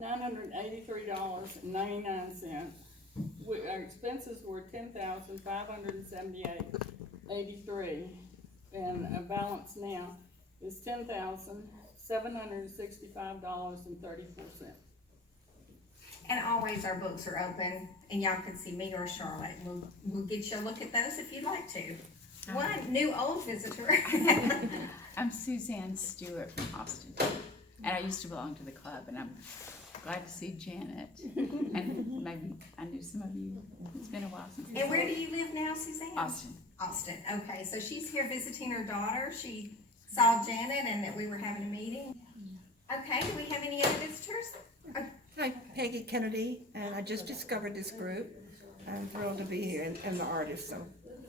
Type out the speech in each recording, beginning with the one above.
$983.99. Our expenses were $10,578.83, and a balance now is $10,765.34. And always our books are open, and y'all can see me or Charlotte. We'll get you a look at those if you'd like to. One new old visitor. I'm Suzanne Stewart from Austin, and I used to belong to the club, and I'm glad to see Janet. And maybe I knew some of you. It's been a while since. And where do you live now, Suzanne? Austin. Austin. Okay, so she's here visiting her daughter. She saw Janet and that we were having a meeting. Okay, do we have any other visitors? Hi, Peggy Kennedy, and I just discovered this group. I'm thrilled to be here and the artist. So,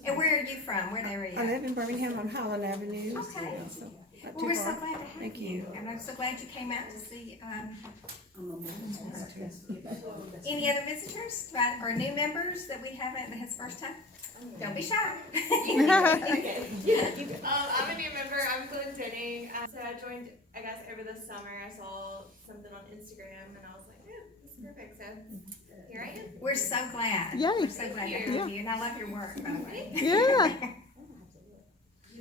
And where are you from? What area? I live in Birmingham on Holland Avenue. Okay. So not Well, too we're so far. glad to have Thank you. And I'm so glad you came out to see. Any other visitors or new members that we haven't? His first time? Don't be shy. I'm a new member. I'm Glenn Denning. So I joined, I guess, over the summer. I saw something on Instagram, and I was like, yeah, this is perfect. So here I am. We're so glad. Yay. We're so glad to have you, and I love your work, by the way. Yeah.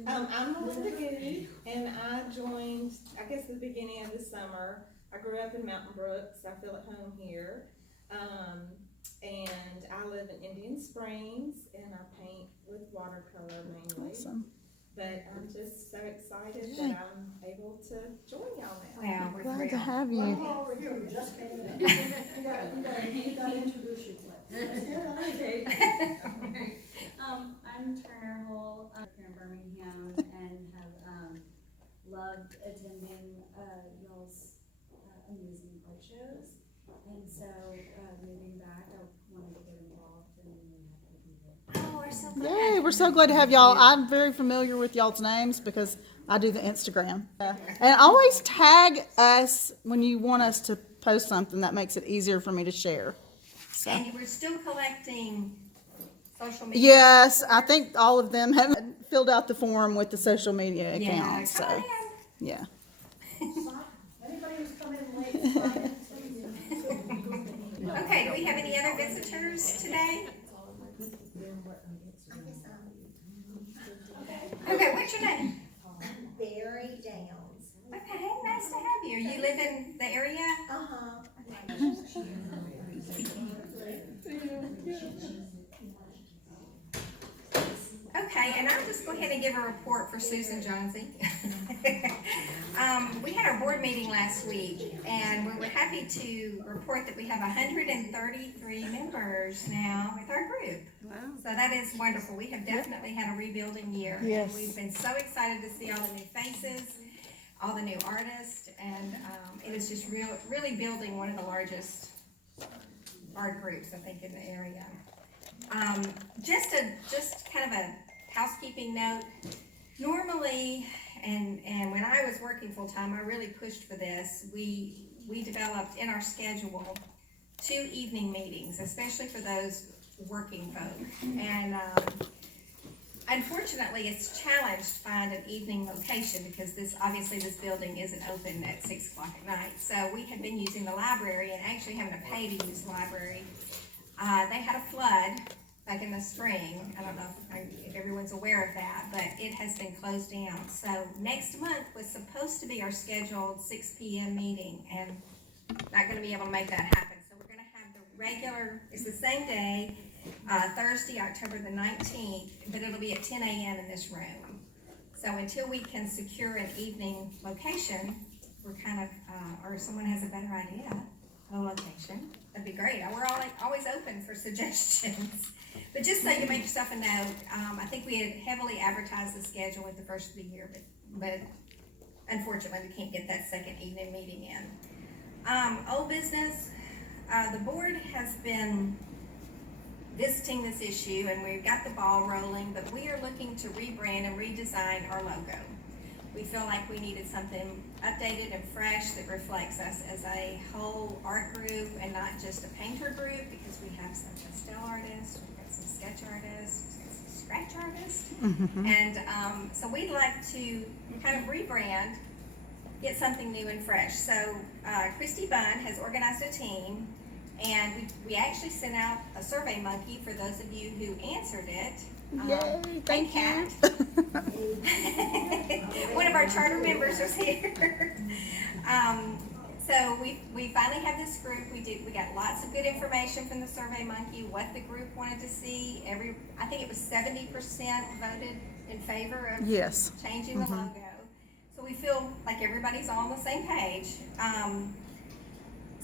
I'm Melinda Goody, and I joined, I guess, at the beginning of the summer. I grew up in Mountain Brook, so I feel at home here. And I live in Indian Springs, and I paint with watercolor mainly. Awesome. But I'm just so excited that I'm able to join y'all now. Wow, we're Glad to thrilled. have you. over here, you just came in. You gotta introduce yourself. I'm Turner Hull, I'm here in Birmingham and have loved attending y'all's amazing art shows. And so moving back, I wanted to get involved and really happy to be here. Oh, we're so glad. Yay, we're so glad to have y'all. I'm very familiar with y'all's names because I do the Instagram. And always tag us when you want us to post something. That makes it easier for me to share. So. And we're still collecting social media. Yes, I think all of them have filled out the form with the social media Yeah, accounts. come So, on yeah. Anybody who's coming late, sign in, please. in. Okay, do we have any other visitors today? Okay, what's your name? Barry Downs. Okay, nice to have you. You live in the area? Okay, and I'll just go ahead and give a report for Susan Jonesy. We had our board meeting last week, and we were happy to report that we have 133 members now with our group. Wow. So that is wonderful. We have definitely had a rebuilding year. Yes. And we've been so excited to see all the new faces, all the new artists, and it is just really building one of the art groups, I think, in the area. Just kind of a housekeeping note. Normally, and when I was working full time, I really pushed for this. We developed in our schedule 2 evening meetings, especially for those working folk. And unfortunately, it's challenged to find an evening location because this building isn't open at 6 o'clock at night. So we had been using the library and actually having to pay to use the library. They had a flood back in the spring. I don't know if everyone's aware of that, but it has been closed down. So next month was supposed to be our scheduled 6 p.m. meeting, and not going to be able to make that happen. So we're going to have the regular, it's the same day, Thursday, October the 19th, but it'll be at 10 a.m. in this room. So until we can secure an evening location, we're kind of, or if someone has a better idea of a location, that'd be great. We're always open for suggestions. But just so you make yourself a note, I think we had heavily advertised the schedule at the first of the year, but unfortunately we can't get that second evening meeting in. Old business, the board has been visiting this issue and we've got the ball rolling, but we are looking to rebrand and redesign our logo. We feel like we needed something updated and fresh that reflects us as a whole art group and not just a painter group, because we have some pastel artists, we've got some sketch artists, we've got some scratch artists. And so we'd like to kind of rebrand get something new and fresh. So, Christy Bunn has organized a team, and we actually sent out a Survey Monkey for those of you who answered it. Yay, thank you. Kat. One of our charter members was here. So we finally have this group. We got lots of good information from the Survey Monkey, what the group wanted to see. I think it was 70% voted in favor of Yes. changing the logo. So we feel like everybody's all on the same page.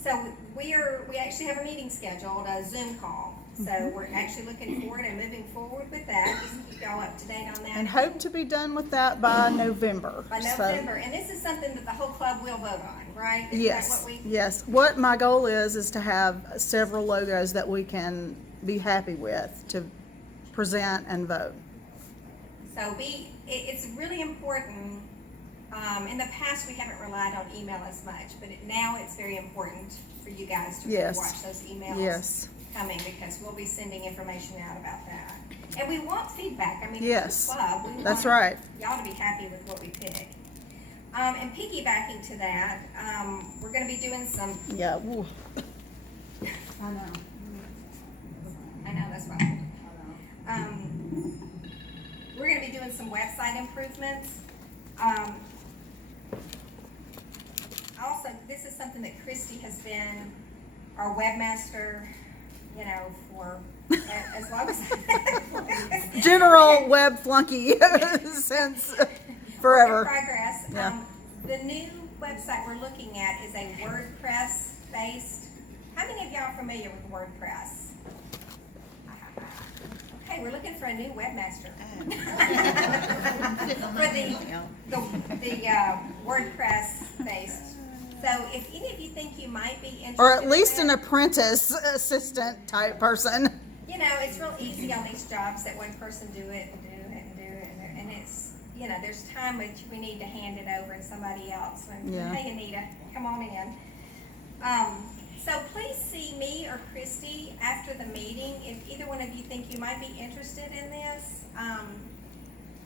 So we actually have a meeting scheduled, a Zoom call. So we're actually looking forward and moving forward with that. Just keep y'all up to date on that. And hope to be done with that by November. By November, and this is something that the whole club will vote on, right? Is Yes, that what we? yes. What my goal is to have several logos that we can be happy with to present and vote. So it's really important. In the past, we haven't relied on email as much, but now it's very important for you guys to really Yes. watch those emails Yes. coming, because we'll be sending information out about that. And we want feedback. I mean, Yes. it's a club. We That's want right. y'all to be happy with what we pick. And piggybacking to that, we're gonna be doing some, Yeah. Ooh. I know. I know, that's right. We're gonna be doing some website improvements. Also, this is something that Christy has been our webmaster, you know, for as long as. General web flunky since Work forever. in progress. Yeah. The new website we're looking at is a WordPress based. How many of y'all are familiar with WordPress? Okay, we're looking for a new webmaster. For the WordPress based. So if any of you think you might be interested. Or at least in an that, apprentice assistant type person. you know, it's real easy on these jobs that one person do it and do it and do it, and it's, you know, there's time which we need to hand it over to somebody else. And, Yeah. hey, Anita, come on in. So please see me or Christy after the meeting if either one of you think you might be interested in this.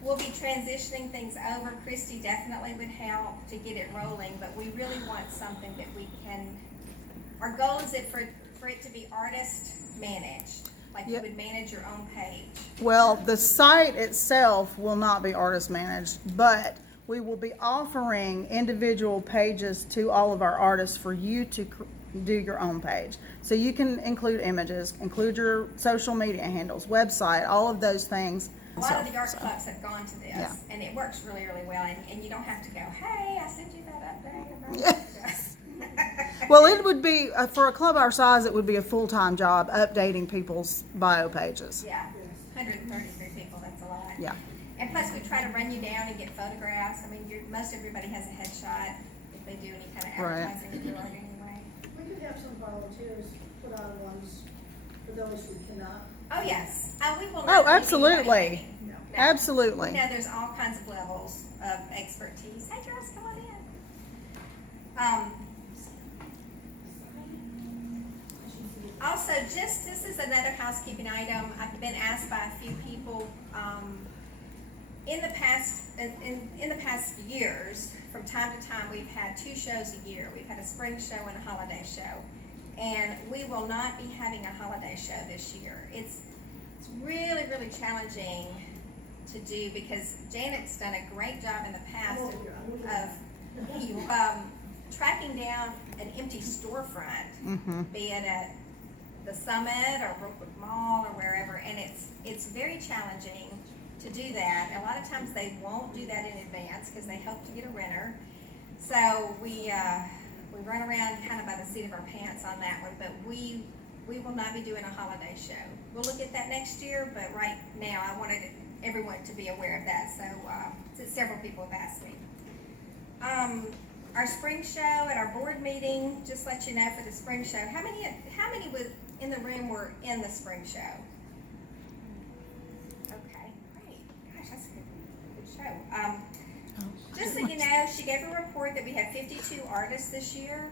We'll be transitioning things over. Christy definitely would help to get it rolling, but we really want something that we can. Our goal is for it to be artist managed, like you Yep. would manage your own page. Well, the site itself will not be artist managed, but we will be offering individual pages to all of our artists for you to do your own page. So you can include images, include your social media handles, website, all of those things. A lot of the art clubs have gone to this, Yeah. and it works really, really well, and you don't have to go, hey, I sent you that update. Well, it would be, for a club our size, it would be a full-time job updating people's bio pages. Yeah, 133 people, that's a lot. Yeah. And plus, we try to run you down and get photographs. I mean, most everybody has a headshot if they do any kind of Right. advertising with your art anyway. We could have some volunteers put on ones for those who cannot. Oh, yes. We will not. Oh, leave anybody absolutely. hanging. No. Absolutely. You know, there's all kinds of levels of expertise. Hey, girls, come on in. Also, this is another housekeeping item. I've been asked by a few people, in the past years, from time to time, we've had 2 shows a year. We've had a spring show and a holiday show. And we will not be having a holiday show this year. It's really, really challenging to do because Janet's done a great job in the past of tracking down an empty storefront, be it at the Summit or Brookwood Mall or wherever, and it's very challenging to do that. A lot of times they won't do that in advance because they hope to get a renter. So we run around kind of by the seat of our pants on that one, but we will not be doing a holiday show. We'll look at that next year, but right now I wanted everyone to be aware of that, so several people have asked me. Our spring show at our board meeting, just let you know for the spring show, how many was in the room were in the spring show? Okay, great. Gosh, that's a good show. Just so you know, she gave a report that we had 52 artists this year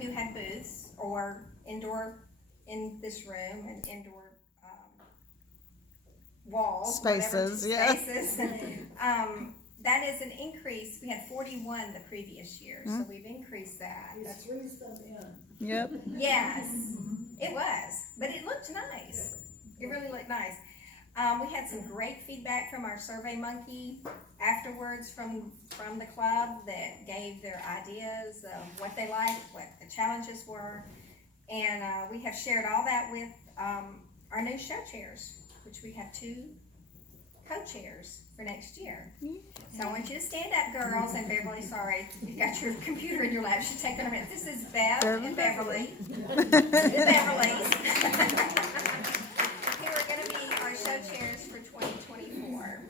who had booths or indoor in this room and indoor walls, Spaces, whatever, yeah. spaces. that is an increase. We had 41 the previous year, so we've increased that. It's 3 stuff in. Yep. Yes, it was, but it looked nice. It really looked nice. We had some great feedback from our Survey Monkey afterwards from the club that gave their ideas of what they liked, what the challenges were. And we have shared all that with our new show chairs, which we have 2 co-chairs for next year. So I want you to stand up, girls, and Beverly, sorry, you got your computer in your lap, she's taking a minute. This is Bev and Beverly. The Beverlys. Who are gonna be our show chairs for 2024.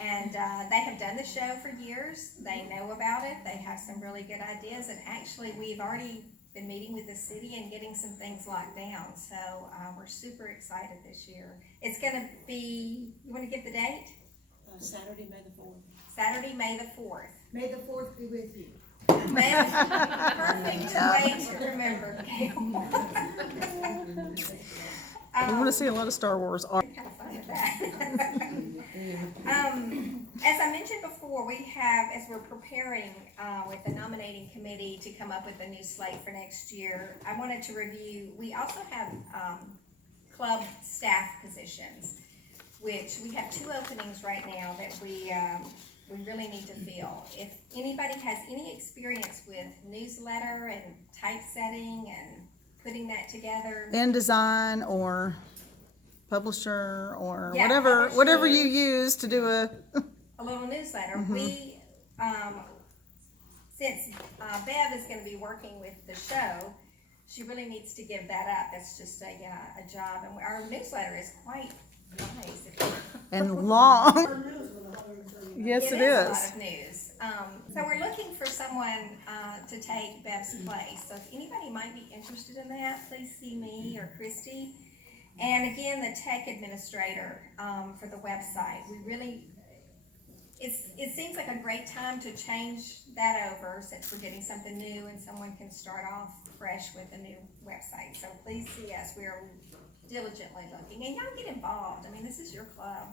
And they have done the show for years, they know about it, they have some really good ideas, and actually we've already been meeting with the city and getting some things locked down, so we're super excited this year. It's gonna be, you wanna give the date? Saturday, May the 4th. Saturday, May the 4th. May the 4th be with you. Perfect way to remember. We want to see a lot of Star Wars art. Kind of fun with that. As I mentioned before, we have, as we're preparing with the nominating committee to come up with a new slate for next year, I wanted to review, we also have club staff positions, which we have 2 openings right now that we really need to fill. If anybody has any experience with newsletter and typesetting and putting that together. InDesign or publisher or Yeah, whatever publisher. you use to do a little newsletter. We, since Bev is going to be working with the show, she really needs to give that up. It's just a job, and our newsletter is quite nice. and long. Our news with 130. Yes, it A lot is. of news. So we're looking for someone to take Bev's place. So if anybody might be interested in that, please see me or Christy. And again, the tech administrator for the website. We really, it seems like a great time to change that over since we're getting something new and someone can start off fresh with a new website. So please see us. We are diligently looking, and y'all get involved. I mean, this is your club.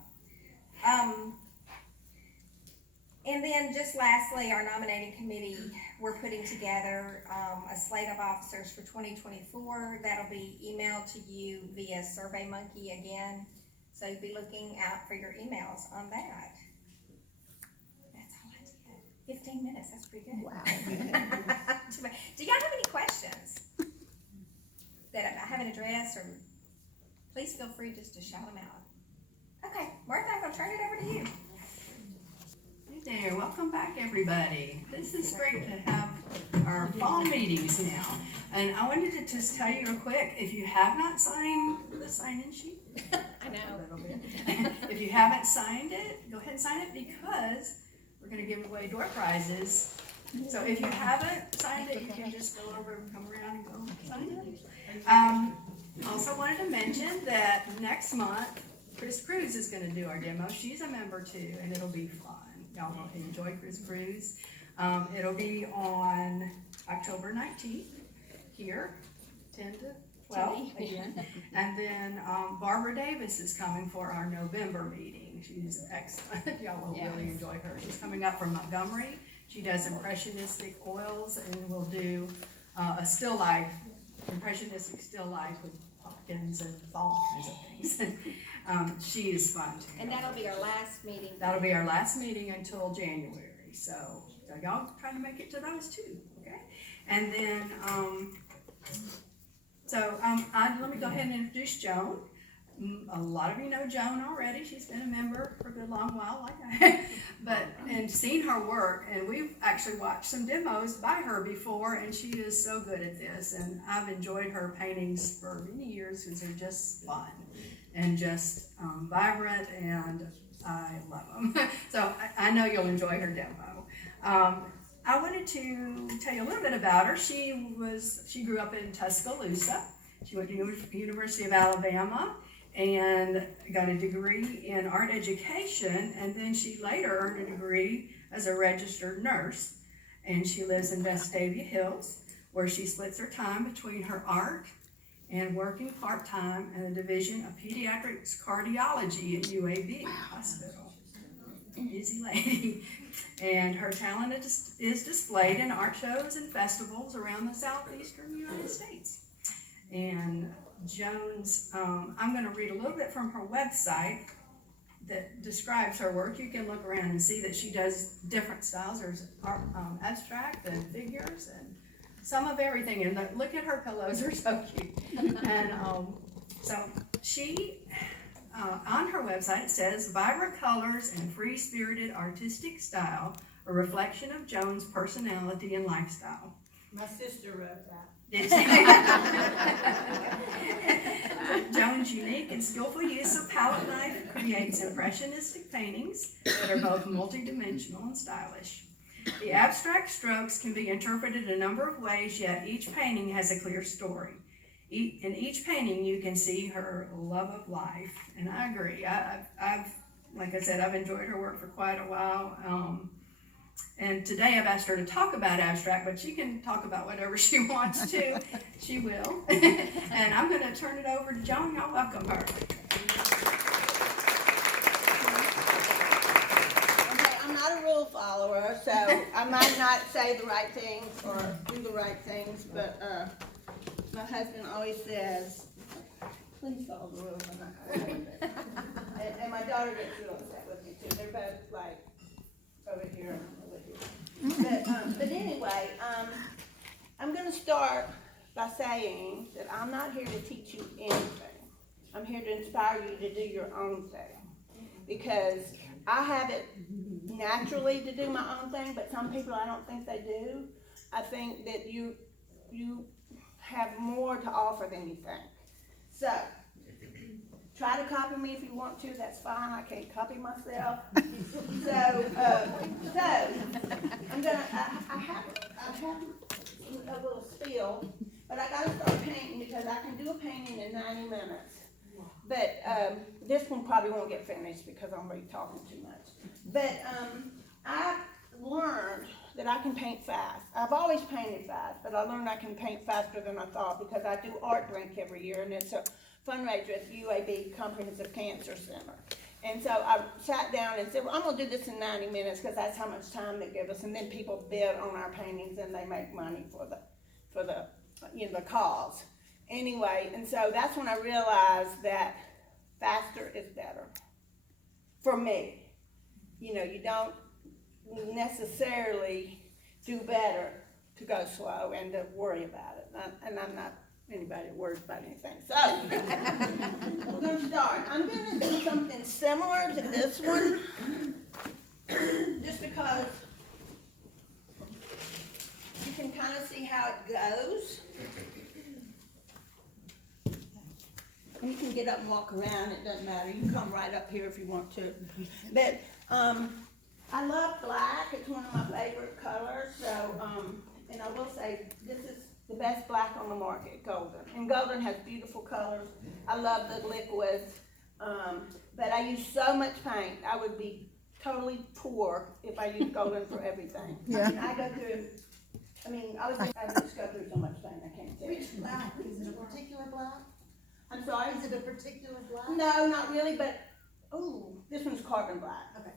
And then just lastly, our nominating committee, we're putting together a slate of officers for 2024. That'll be emailed to you via Survey Monkey again. So you'll be looking out for your emails on that. That's all I did. 15 minutes, that's pretty good. Wow. Do y'all have any questions that I haven't addressed, or please feel free just to shout them out. Okay, Martha, I'm gonna turn it over to you. Hey there, welcome back everybody. This is great to have our fall meetings now. And I wanted to just tell you real quick, if you have not signed the sign-in sheet, I know. if you haven't signed it, go ahead and sign it because we're gonna give away door prizes. So if you haven't signed it, you can just go over and come around and go sign it. Also wanted to mention that next month, Chris Cruz is gonna do our demo. She's a member too, and it'll be fun. Y'all will enjoy Chris Cruz. It'll be on October 19th here, 10 to 12 again. And then Barbara Davis is coming for our November meeting. She's excellent. Y'all will really enjoy her. She's coming up from Montgomery. She does impressionistic oils, and will do a still life, impressionistic still life with pumpkins and all kinds of things. She is fun too. And that'll be our last meeting. That'll be our last meeting until January. So y'all try to make it to those too, okay? And then, let me go ahead and introduce Joan. A lot of you know Joan already. She's been a member for a good long while, like I have, and seen her work. And we've actually watched some demos by her before, and she is so good at this. And I've enjoyed her paintings for many years because they're just fun and just vibrant, and I love them. So I know you'll enjoy her demo. I wanted to tell you a little bit about her. She grew up in Tuscaloosa. She went to University of Alabama and got a degree in art education, and then she later earned a degree as a registered nurse. And she lives in Vestavia Hills, where she splits her time between her art and working part-time in the Division of Pediatrics Cardiology at UAB Hospital. Busy lady. And her talent is displayed in art shows and festivals around the southeastern United States. And Joan's, I'm going to read a little bit from her website that describes her work. You can look around and see that she does different styles. There's art, abstract and figures and some of everything. And look at her pillows, they're so cute. And so she, on her website, it says, vibrant colors and free-spirited artistic style, a reflection of Joan's personality and lifestyle. My sister wrote that. Joan's unique and skillful use of palette knife creates impressionistic paintings that are both multidimensional and stylish. The abstract strokes can be interpreted a number of ways, yet each painting has a clear story. In each painting, you can see her love of life, and I agree. I've like I said, I've enjoyed her work for quite a while. And today I've asked her to talk about abstract, but she can talk about whatever she wants to. She will. And I'm going to turn it over to Joan. Y'all welcome her. Okay, I'm not a rule follower, so I might not say the right things or do the right things, but my husband always says, please follow the rules. I'm not going to do it. And my daughter gets real upset with me too. They're both like over here and over here. But anyway, I'm going to start by saying that I'm not here to teach you anything. I'm here to inspire you to do your own thing. Because I have it naturally to do my own thing, but some people I don't think they do. I think that you have more to offer than you think. So, try to copy me if you want to, that's fine, I can't copy myself. So, I'm gonna, I have a little spiel, but I gotta start painting because I can do a painting in 90 minutes. But, this one probably won't get finished because I'm already talking too much. But, I've learned that I can paint fast. I've always painted fast, but I learned I can paint faster than I thought because I do Art Drink every year, and it's a fundraiser at the UAB Comprehensive Cancer Center. And so I sat down and said, well, I'm going to do this in 90 minutes because that's how much time they give us. And then people bid on our paintings and they make money for the the cause. Anyway, and so that's when I realized that faster is better for me. You know, you don't necessarily do better to go slow and to worry about it. And I'm not anybody that worries about anything. So, we're going to start. I'm going to do something similar to this one, just because you can kind of see how it goes. You can get up and walk around, it doesn't matter. You can come right up here if you want to. But, I love black, it's one of my favorite colors, so, and I will say, this is the best black on the market, golden. And golden has beautiful colors. I love the liquids, but I use so much paint, I would be totally poor if I used golden for everything. Yeah. And I go through, I just go through so much paint, I can't tell you. Which black? Is it a particular black? I'm sorry? Is it a particular black? No, not really, but, ooh, this one's carbon black. Okay.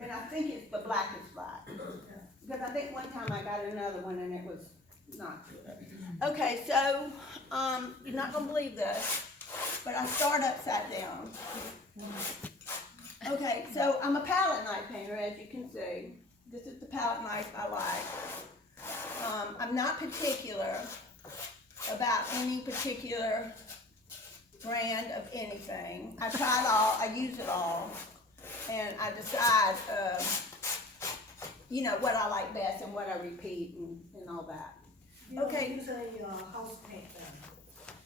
And I think it's the blackest black. Because I think one time I got another one and it was not good. Okay, so, you're not gonna believe this, but I start upside down. Okay, so I'm a palette knife painter, as you can see. This is the palette knife I like. I'm not particular about any particular brand of anything. I try it all, I use it all, and I decide, what I like best and what I repeat and all that. Okay. Use a house paint then?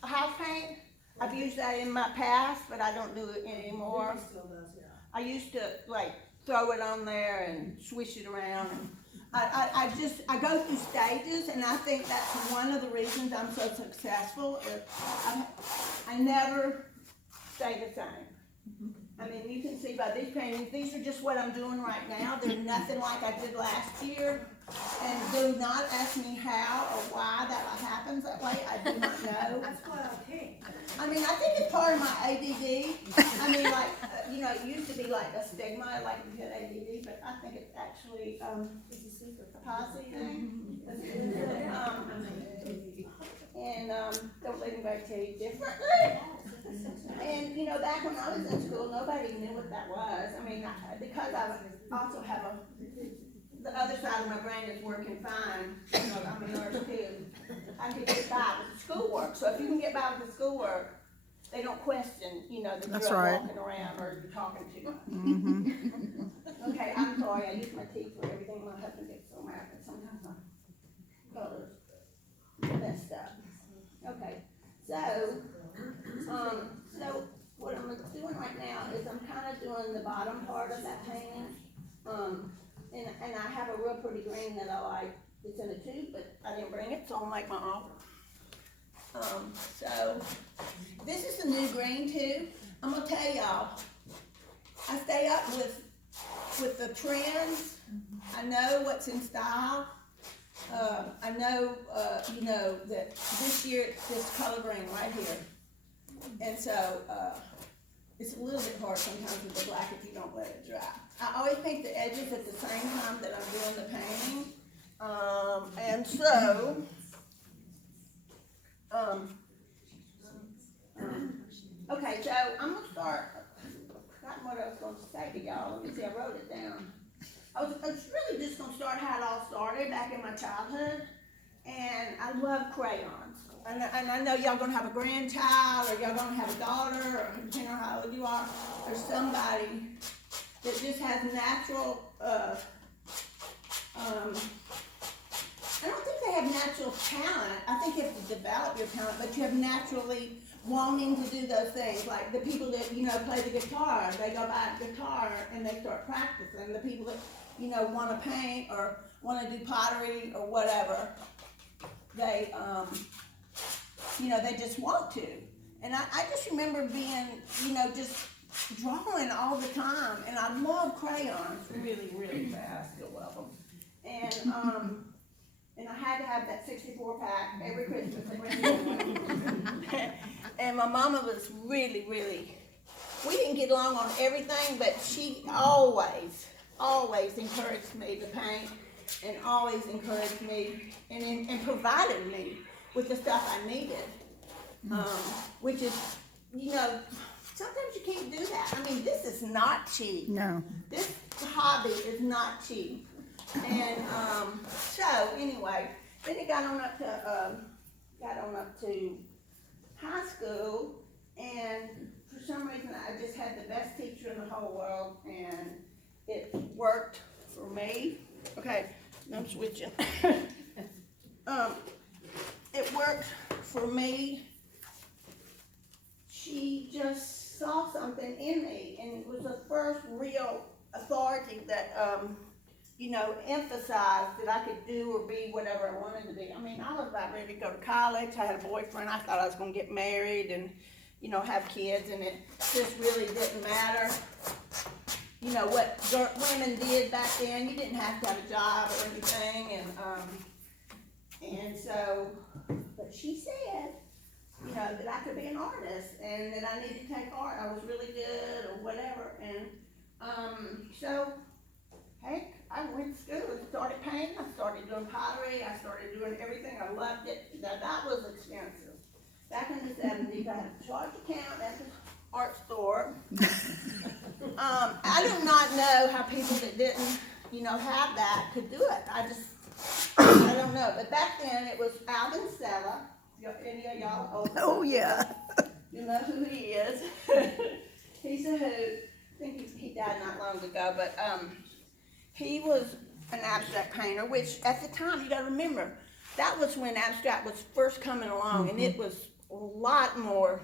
A house paint, I've used that in my past, but I don't do it anymore. It still does, yeah. I used to throw it on there and swish it around. And I go through stages, and I think that's one of the reasons I'm so successful. I never stay the same. You can see by these paintings, these are just what I'm doing right now. They're nothing like I did last year. And do not ask me how or why that happens that way. I do not know. That's why I paint. I think it's part of my ADD. It used to be like a stigma, like you had ADD, but I think it's actually, a posse thing. Don't let anybody tell you differently. And, you know, back when I was in school, nobody knew what that was. I mean, because I also have the other side of my brain is working fine, you know, I'm a nurse too. I could get by with schoolwork, so if you can get by with the schoolwork, they don't question, you know, that That's you're right. walking around or you're talking too much. Mm-hmm. Okay, I'm sorry, I use my teeth for everything, my husband gets so mad, but sometimes my colors messed up. Okay, so what I'm doing right now is I'm kinda doing the bottom part of that painting. And I have a real pretty green that I like, it's in a tube, but I didn't bring it, so I'll make my own. So, this is the new green too. I'm gonna tell y'all, I stay up with the trends. I know what's in style. I know, you know, that this year it's this color green right here. And so, it's a little bit hard sometimes with the black if you don't let it dry. I always paint the edges at the same time that I'm doing the painting. Okay, so I'm gonna start, I forgot what I was gonna say to y'all, let me see, I wrote it down. I was really just gonna start how it all started back in my childhood, and I love crayons. And I know y'all gonna have a grandchild, or y'all gonna have a daughter, or depending on how old you are, or somebody that just has natural, I don't think they have natural talent. I think you have to develop your talent, but you have naturally wanting to do those things. Like the people that, you know, play the guitar, they go buy a guitar and they start practicing. The people that, you know, want to paint or want to do pottery or whatever, they, you know, they just want to. And I just remember being, you know, just drawing all the time. And I love crayons really, really bad. I still love them. And I had to have that 64 pack every Christmas. And my mama was really, really, we didn't get along on everything, but she always encouraged me to paint and always encouraged me and provided me with the stuff I needed. Which is, you know, sometimes you can't do that. I mean, this is not cheap. No. This hobby is not cheap. And so anyway, then it got on up to high school, and for some reason I just had the best teacher in the whole world, and it worked for me. Okay, I'm switching. It worked for me. She just saw something in me, and it was the first real authority that you know, emphasized that I could do or be whatever I wanted to be. I mean, I was about ready to go to college. I had a boyfriend. I thought I was going to get married and, you know, have kids, and it just really didn't matter. You know, what women did back then, you didn't have to have a job or anything, and so, but she said, you know, that I could be an artist and that I needed to take art. I was really good or whatever, and so, heck, I went to school and started painting. I started doing pottery. I started doing everything. I loved it. Now, that was expensive. Back in the 70s, I had a charge account at the art store. I do not know how people that didn't, you know, have that could do it. I don't know. But back then, it was Alvin Stella. Any of y'all old? Oh, yeah. You know who he is. He's a hoot. I think he died not long ago, but he was an abstract painter, which at the time, you gotta remember, that was when abstract was first coming along, and it was a lot more,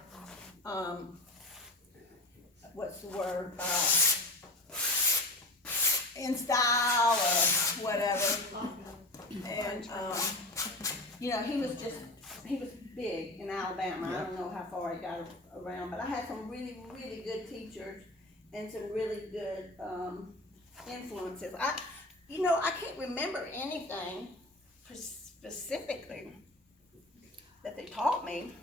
what's the word, in style or whatever. And, you know, he was big in Alabama. I don't know how far he got around, but I had some really, really good teachers and some really good, influences. I can't remember anything specifically that they taught me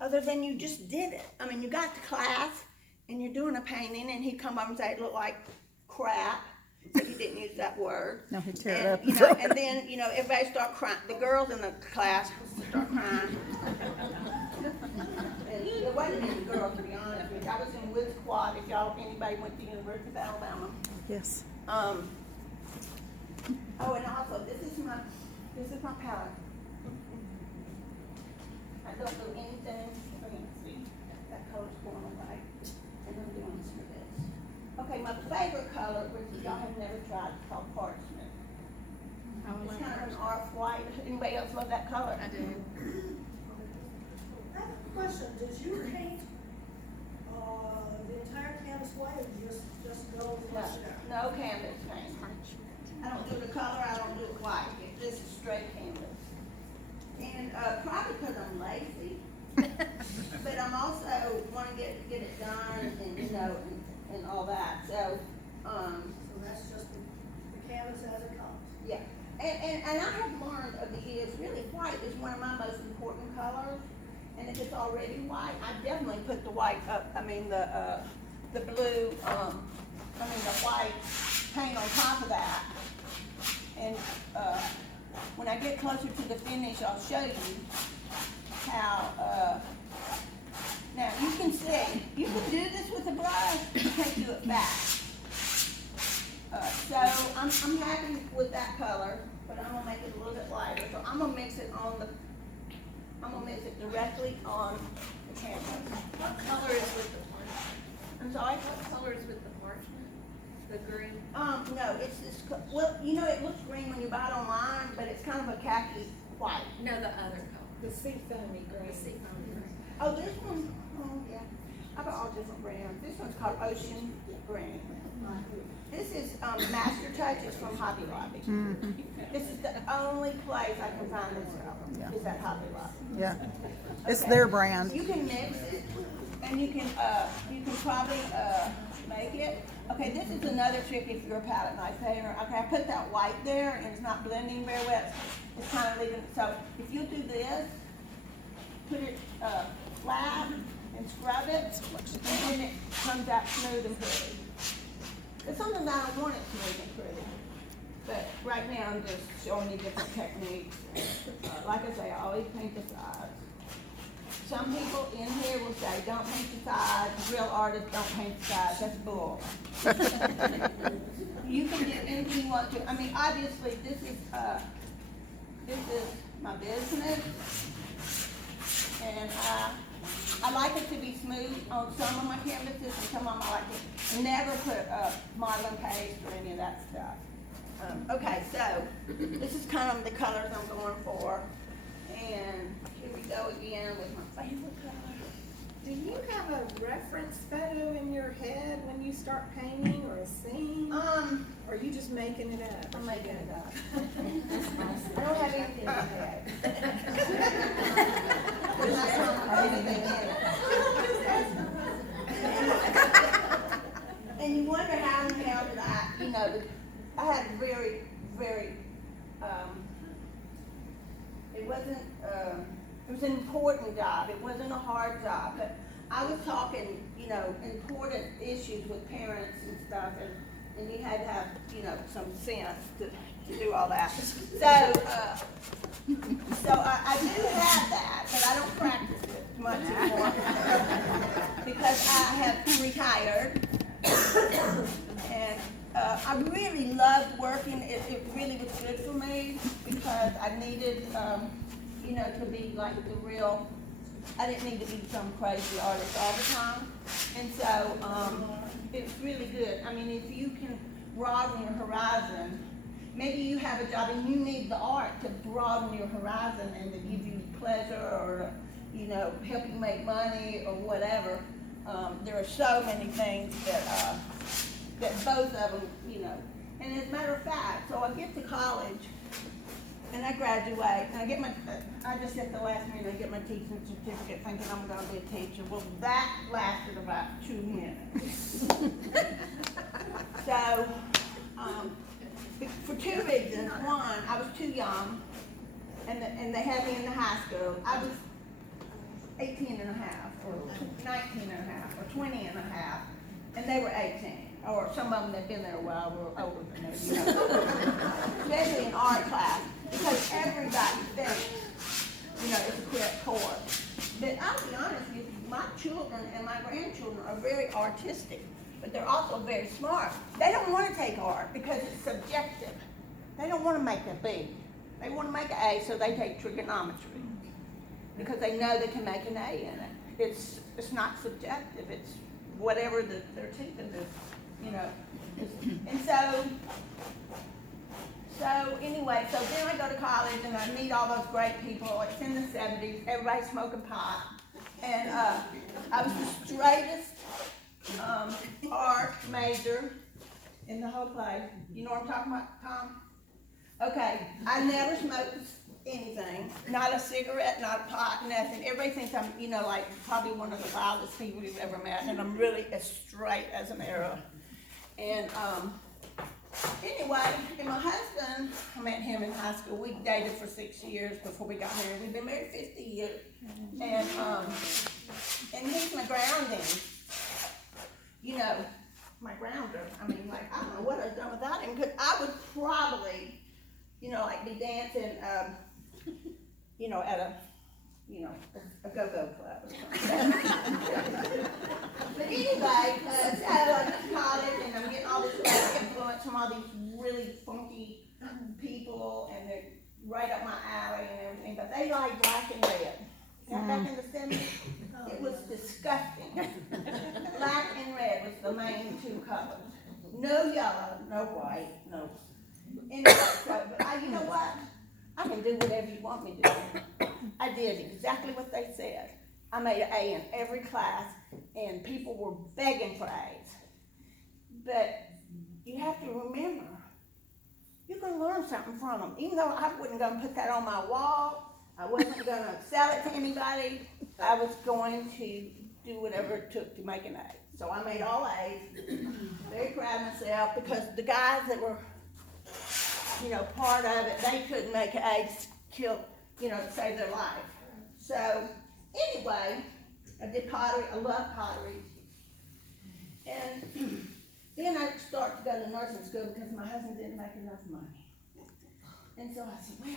other than you just did it. I mean, you got to class and you're doing a painting and he'd come up and say it looked like crap, didn't use that word. No, he tear it And, up. you know, and then, you know, everybody start crying, the girls in the class start crying. And there wasn't any girls, to be honest with you. I was in Woods Quad, if anybody went to University of Alabama. Yes. Oh, and also, this is my palette. I don't do anything, see, that color's going away, and I'm doing some of this. Okay, my favorite color, which y'all have never tried, is called parchment. It's kind of an off-white. Anybody else love that color? I do. I have a question, did you paint, the entire canvas white, or just go flush it out? No canvas paint. I don't do the color, I don't do it white, it's just straight canvas. And, probably because I'm lazy, but I'm also wanna get it done and, you know, and all that, so, So that's just the canvas as it comes? yeah. And I have learned over the years, really white is one of my most important colors, and if it's already white, I definitely put the white up, the blue, the white paint on top of that. And, when I get closer to the finish, I'll show you how, now you can see, you can do this with a brush, you can't do it fast. So I'm happy with that color, but I'm gonna make it a little bit lighter. So I'm gonna mix it directly on the canvas. What color is with the parchment? I'm sorry? What color is with the parchment? The green? No, it's this, well, you know, it looks green when you buy it online, but it's kind of a khaki white. No, the other color. The seafoamy green. The seafoam green. Oh, this one, oh, yeah. I've got all different brands. This one's called Ocean Green. This is, Master Touch, it's from Hobby Lobby. This is the only place I can find this color, is at Hobby Lobby. Yeah. It's Okay. their brand. You can mix it, and you can probably, make it. Okay, this is another trick if you're a palette knife painter. Okay, I put that white there, and it's not blending very well. It's kind of leaving, so if you do this, put it, flat, and scrub it, and then it comes out smooth and pretty. It's something that I don't want it smooth and pretty. But right now, I'm just showing you different techniques. Like I say, I always paint the sides. Some people in here will say, don't paint the sides, real artists don't paint the sides, that's bull. You can do anything you want to, I mean, obviously, this is my business. And, I like it to be smooth on some of my canvases, and some of them I like to never put, modeling paste or any of that stuff. Okay, so, this is kind of the colors I'm going for. And here we go again with my favorite color. Do you have a reference photo in your head when you start painting, or a scene? Or are you just making it up? I'm making it up. I don't have anything in my head. I don't have anything in it. And you wonder how in hell did I, you know, I had a very, very, it was an important job. It wasn't a hard job, but I was talking, you know, important issues with parents and stuff, and you had to have, you know, some sense to do all that. So I do have that, but I don't practice it much anymore because I have retired. And I really loved working. It really was good for me because I needed, you know, to be like the real, I didn't need to be some crazy artist all the time. And so it's really good. I mean, if you can broaden your horizon, maybe you have a job and you need the art to broaden your horizon and to give you pleasure or, you know, help you make money or whatever. There are so many things that both of them, you know. And as a matter of fact, so I get to college and I graduate and I get I just at the last minute, I get my teaching certificate thinking I'm gonna be a teacher. Well, that lasted about 2 minutes. So, for two reasons. One, I was too young and they had me in the high school. I was 18 and a half or 19 and a half or 20 and a half and they were 18. or some of them that have been there a while were older than us, you know. Especially in art class, because everybody thinks, you know, it's a quick course. But I'll be honest with you, my children and my grandchildren are very artistic, but they're also very smart. They don't want to take art because it's subjective. They don't want to make a B. They want to make an A, so they take trigonometry because they know they can make an A in it. It's not subjective. It's whatever they're teaching them, you know. And so anyway, so then I go to college and I meet all those great people. It's in the 70s. Everybody's smoking pot, and I was the straightest art major in the whole place. You know what I'm talking about, Tom? Okay, I never smoked anything, not a cigarette, not a pot, nothing. Everybody thinks I'm, you know, like probably one of the wildest people you've ever met, and I'm really as straight as an arrow. And anyway, and my husband, I met him in high school. We dated for 6 years before we got married. We've been married 50 years, and he's my grounding, you know, my grounder. I mean, like, I don't know what I've done without him, because I would probably, you know, like be dancing, you know, at a go-go club or something. But anyway, so I'm in college and I'm getting all this influence from all these really funky people, and they're right up my alley and everything, but they like black and red. Back in the 70s, it was disgusting. Black and red was the main two colors. No yellow, no white, no. Anyway, so, but you know what? I can do whatever you want me to do. I did exactly what they said. I made an A in every class, and people were begging for A's. But you have to remember, you're going to learn something from them. Even though I wasn't going to put that on my wall, I wasn't going to sell it to anybody, I was going to do whatever it took to make an A. So I made all A's, very proud of myself, because the guys that were, you know, part of it, they couldn't make an A to save their life. So anyway, I did pottery. I love pottery. And then I started to go to nursing school because my husband didn't make enough money. And so I said, well,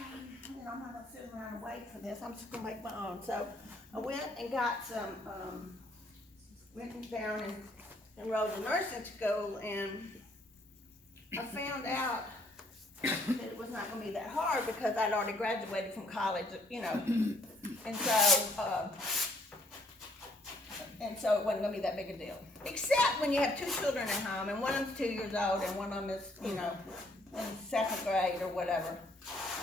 you know, I'm not going to sit around and wait for this. I'm just going to make my own. So I went and got some, went down and enrolled in nursing school, and I found out that it was not going to be that hard because I'd already graduated from college, you know. And so it wasn't going to be that big a deal. Except when you have two children at home, and one of them's 2 years old, and one of them is, you know, in 2nd grade or whatever.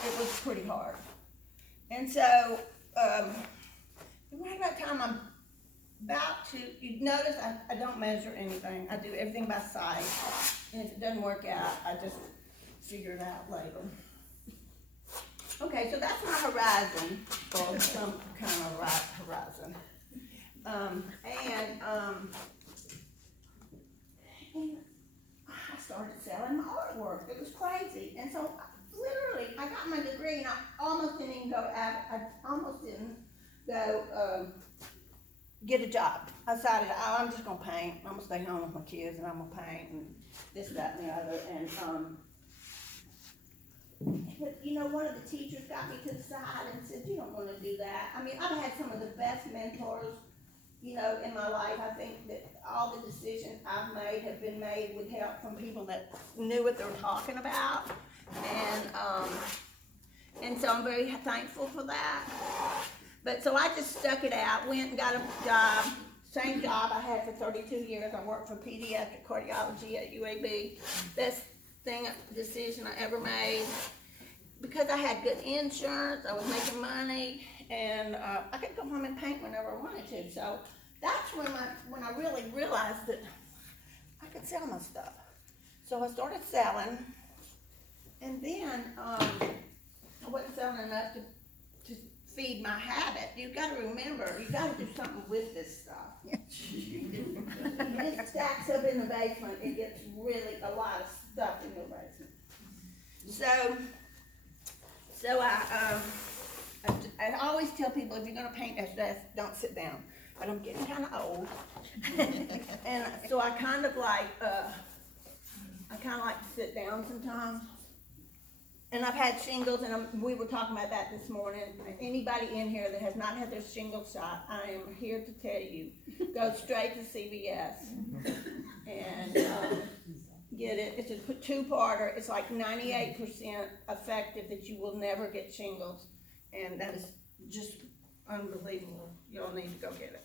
It was pretty hard. And so, right about the time I'm about to, you notice I don't measure anything. I do everything by sight. And if it doesn't work out, I just figure it out later. Okay, so that's my horizon, or some kind of horizon. And I started selling my artwork. It was crazy. And so literally, I got my degree and I almost didn't even go out. I almost didn't go get a job. I decided, I'm just going to paint. I'm going to stay home with my kids and I'm going to paint and this, that, and the other. And but you know, one of the teachers got me to the side and said, you don't want to do that. I mean, I've had some of the best mentors, you know, in my life. I think that all the decisions I've made have been made with help from people that knew what they were talking about. And so I'm very thankful for that. But so I just stuck it out, went and got a job, same job I had for 32 years. I worked for pediatric cardiology at UAB. Best decision I ever made, because I had good insurance, I was making money, and I could go home and paint whenever I wanted to. So that's when I really realized that I could sell my stuff. So I started selling, and then I wasn't selling enough to feed my habit. You've got to remember, you've got to do something with this stuff. It stacks up in the basement. It gets really a lot of stuff in your basement. So I always tell people, if you're going to paint that desk, don't sit down. But I'm getting kind of old. And so I kind of like I kinda like to sit down sometimes. And I've had shingles, and we were talking about that this morning. Anybody in here that has not had their shingles shot, I am here to tell you, go straight to CVS and get it. It's a two-parter. It's like 98% effective that you will never get shingles, and that is just unbelievable. You'll need to go get it.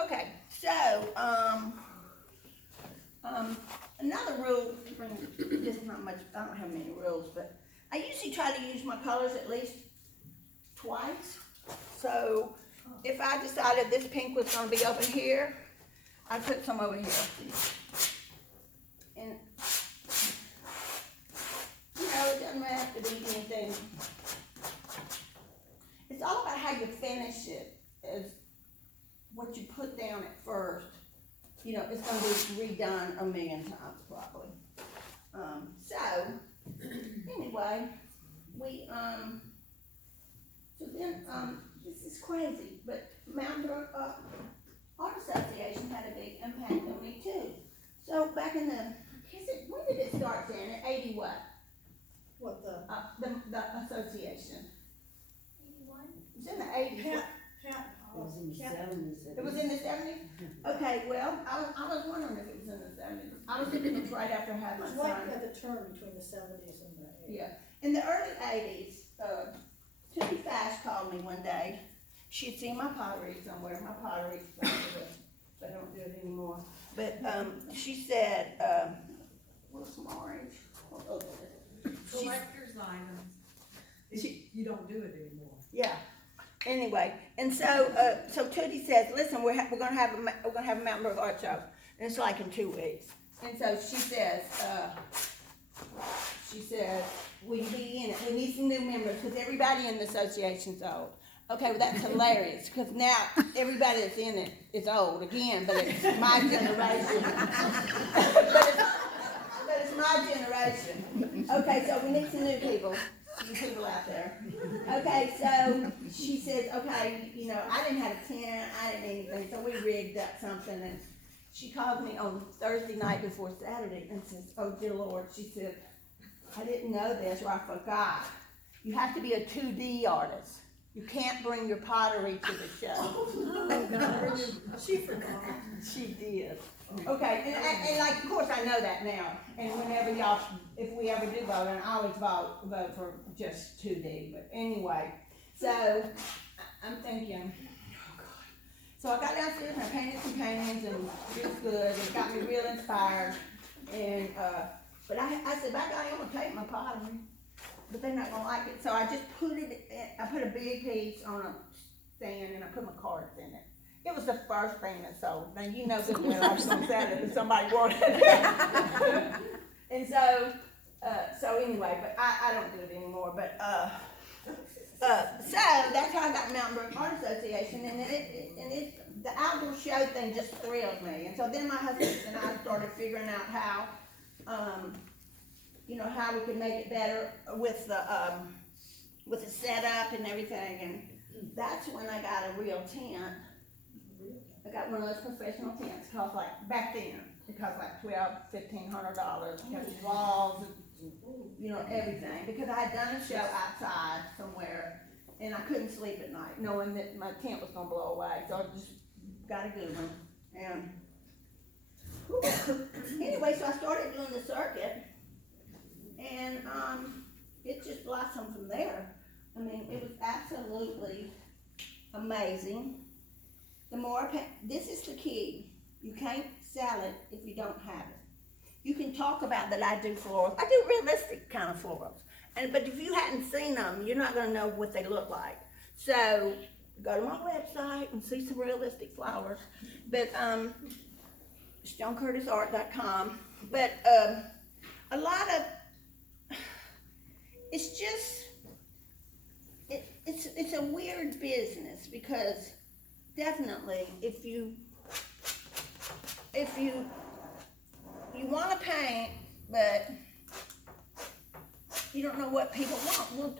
Okay, so another rule. Just not much. I don't have many rules, but I usually try to use my colors at least twice. So if I decided this pink was going to be over here, I put some over here. And you know, it doesn't have to be anything. It's all about how you finish it. As what you put down at first, you know, it's going to be redone a million times probably. So anyway, we so then this is crazy, but Mountain Art Association had a big impact on me too. So back in when did it start then? At 80 what? What The association. 81? It was in the 80s. It was in the 70s. It was in the 70s? Okay, well, I was wondering if it was in the 70s. I was thinking it was right after I had my It was right son. at the turn between the 70s and the 80s. Yeah. In the early 80s, Tootie Fash called me one day. She'd seen my pottery somewhere. My pottery, but I don't do it anymore. But she said, what's some orange? Oh, Collector's items. You don't do it anymore. yeah. Anyway, and so so Tootie says, listen, we're gonna have a Mountain Brook Art Show, and it's like in 2 weeks. And so she says, will you be in it? We need some new members because everybody in the association's old. Okay, well that's hilarious because now everybody that's in it is old again, but it's my generation. but it's my generation. Okay, so we need some new people. You people out there. Okay, so she says, okay, you know, I didn't have a tent, I didn't anything, so we rigged up something, and she called me on Thursday night before Saturday and says, oh dear Lord, she said, I didn't know this or I forgot. You have to be a 2D artist. You can't bring your pottery to the show. She forgot. She did. Okay, and like, of course I know that now, and whenever y'all, if we ever do vote, and I always vote for just 2D, but anyway, so, I'm thinking, oh God. So I got downstairs and I painted some paintings, and it was good, and it got me real inspired, and, but I said, by golly, I'm gonna take my pottery, but they're not gonna like it, so I just put I put a big piece on a stand, and I put my cards in it. It was the first thing that sold. Now, you know good well I was gonna sell it if somebody wanted it. And so anyway, but I don't do it anymore, but, so that's how I got Mountain Brook Art Association, and the outdoor show thing just thrilled me. And so then my husband and I started figuring out how, you know, how we could make it better with the setup and everything, and that's when I got a real tent. I got one of those professional tents. Cost like, back then, it cost like $1,500. It had walls and, you know, everything. Because I had done a show outside somewhere, and I couldn't sleep at night, knowing that my tent was gonna blow away. So I just got a good one. And anyway, so I started doing the circuit, and it just blossomed from there. I mean, it was absolutely amazing. The more this is the key. You can't sell it if you don't have it. You can talk about that I do florals. I do realistic kind of florals. But if you hadn't seen them, you're not gonna know what they look like. So go to my website and see some realistic flowers. But StoneCurtisArt.com. But a lot of it's just it's a weird business because definitely if you want to paint but you don't know what people want, well,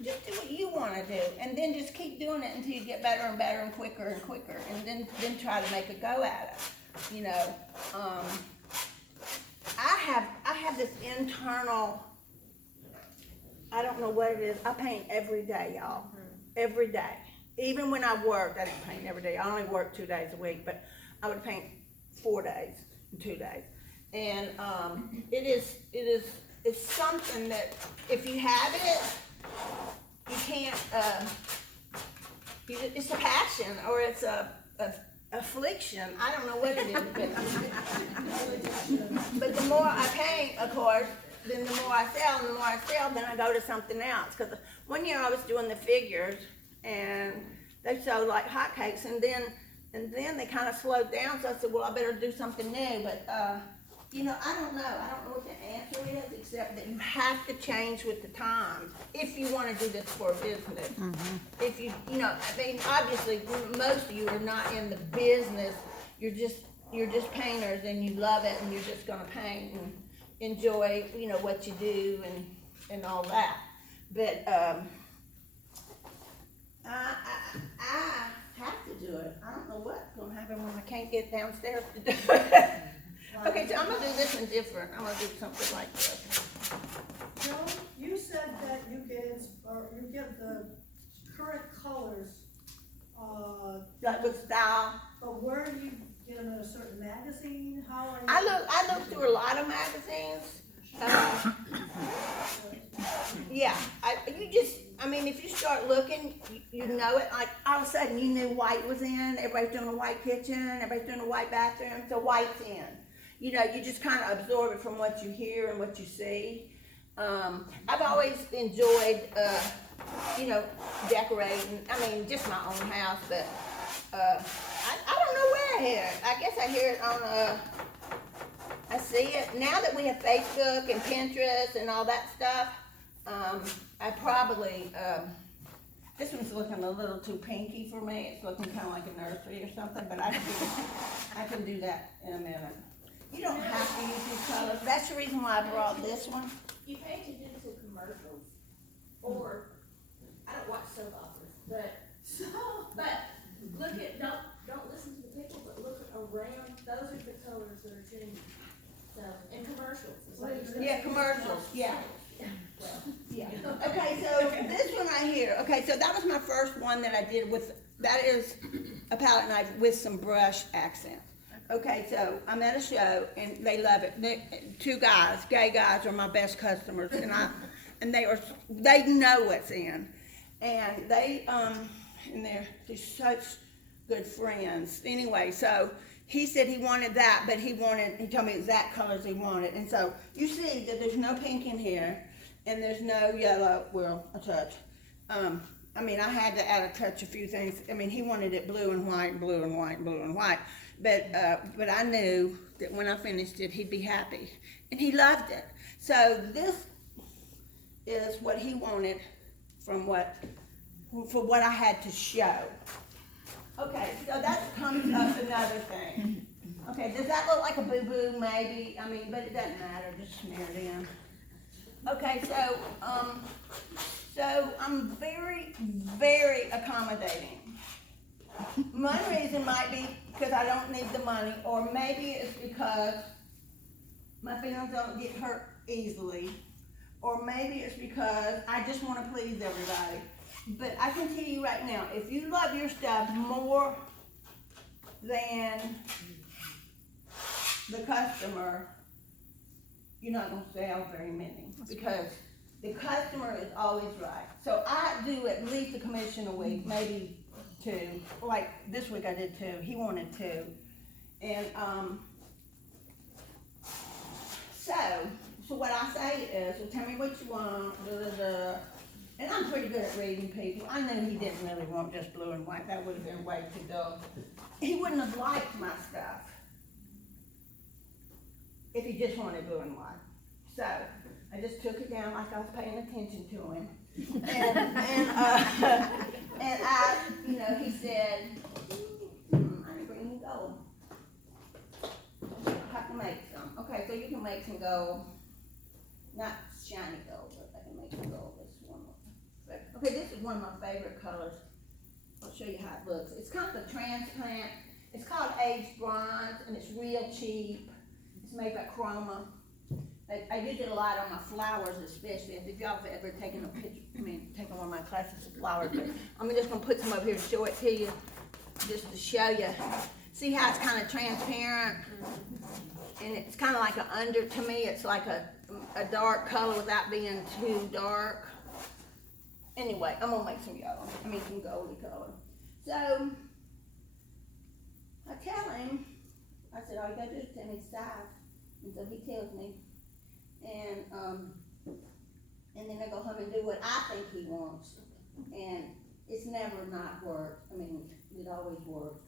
just do what you want to do and then just keep doing it until you get better and better and quicker and then try to make a go at it, you know. I have this internal, I don't know what it is, I paint every day, y'all, every day. Even when I worked, I didn't paint every day, I only worked 2 days a week, but I would paint 4 days and 2 days. And, it's something that if you have it, you can't, it's a passion, or it's a affliction, I don't know what it is, but the more I paint, of course, then the more I sell, and the more I sell, then I go to something else. Cause one year I was doing the figures, and they sold like hotcakes, and then they kind of slowed down, so I said, well, I better do something new, but, you know, I don't know what the answer is, except that you have to change with the times, if you wanna do this for a business. If you know, I mean, obviously, most of you are not in the business, you're just painters, and you love it, and you're just gonna paint and enjoy, you know, what you do and all that. But, I have to do it. I don't know what's gonna happen when I can't get downstairs to do it. Okay, so I'm gonna do this one different. I'm gonna do something like this. Joan, you said that you get the current colors, Like with style. but where do you get them in a certain magazine? How are you? I look through a lot of magazines. Yeah, I mean, if you start looking, you know it. Like all of a sudden, you knew white was in. Everybody's doing a white kitchen. Everybody's doing a white bathroom. So white's in. You know, you just kind of absorb it from what you hear and what you see. I've always enjoyed, you know, decorating. I mean, just my own house, but I don't know where I hear it. I guess I hear it on I see it now that we have Facebook and Pinterest and all that stuff. I probably this one's looking a little too pinky for me. It's looking kind of like a nursery or something, but I can do that in a minute. You don't have to use these colors. That's the reason why I brought this one. You painted into commercials, or I don't watch soap operas, but look at don't listen to the people, but look around. Those are the colors that are changing. So in commercials, it's like Yeah, commercials. Yeah. well, Yeah. Okay, so this one right here. Okay, so that was my first one that I did with. That is a palette knife with some brush accent. Okay, so I'm at a show and they love it. Two guys, gay guys, are my best customers, and they know what's in, and they're such good friends. Anyway, so he said he wanted that, but he told me exact colors he wanted, and so you see that there's no pink in here, and there's no yellow. Well, a touch. I mean, I had to add a touch, a few things. I mean, he wanted it blue and white, blue and white, blue and white. But I knew that when I finished it, he'd be happy. And he loved it. So this is what he wanted for what I had to show. Okay, so that comes up another thing. Okay, does that look like a boo-boo? Maybe. I mean, but it doesn't matter. Just smear it in. Okay, so I'm very, very accommodating. One reason might be because I don't need the money, or maybe it's because my feelings don't get hurt easily, or maybe it's because I just want to please everybody. But I can tell you right now, if you love your stuff more than the customer, you're not going to sell very many, because the customer is always right. So I do at least a commission a week, maybe 2. Like this week I did 2. He wanted 2. And so what I say is, well, tell me what you want, and I'm pretty good at reading people. I knew he didn't really want just blue and white. That would have been way too dull. He wouldn't have liked my stuff if he just wanted blue and white. So I just took it down like I was paying attention to him. And I, you know, he said, I didn't bring any gold. I have to make some. Okay, so you can make some gold. Not shiny gold, but I can make some gold. This one. Okay, this is one of my favorite colors. I'll show you how it looks. It's kind of a transplant. It's called aged bronze, and it's real cheap. It's made by Chroma. I use it a lot on my flowers especially, if y'all have ever taken a picture, taken one of my classes of flowers, but I'm just gonna put some up here to show it to you, just to show you. See how it's kinda transparent? And it's kinda like to me, it's like a dark color without being too dark. Anyway, I'm gonna make some yellow, some goldy color. So, I tell him, I said, all you gotta do is tell me size. And so he tells me, and then I go home and do what I think he wants. And it's never not worked. It always works.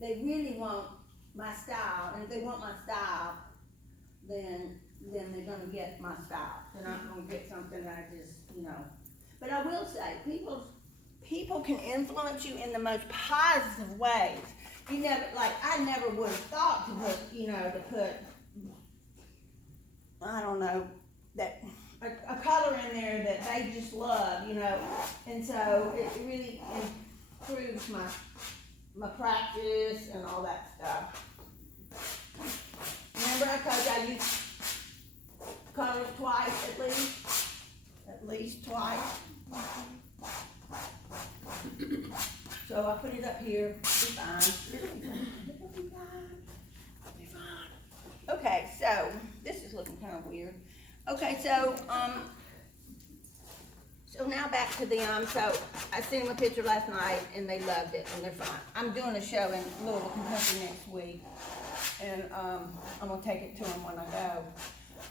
They really want my style, and if they want my style, then they're gonna get my style. They're not gonna get something that I just, But I will say, people can influence you in the most positive ways. I never would have thought to put, I don't know, that a color in there that they just love, and so it really improves my practice and all that stuff. Remember I told you I use colors twice at least twice. So I put it up here, it'll be fine. It'll be fine. Okay, so this is looking kind of weird. Okay, so now back to the so I sent them a picture last night and they loved it and they're fine. I'm doing a show in Louisville, Kentucky next week, and I'm gonna take it to them when I go.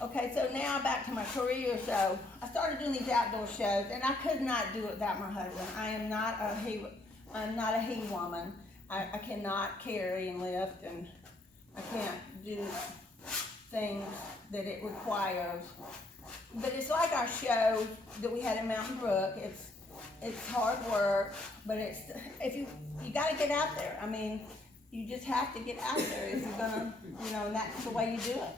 Okay, so now back to my career. So I started doing these outdoor shows, and I could not do it without my husband. I am not a he woman. I cannot carry and lift, and I can't do things that it requires. But it's like our show that we had in Mountain Brook. It's hard work, but you got to get out there. You just have to get out there if you're gonna, and that's the way you do it.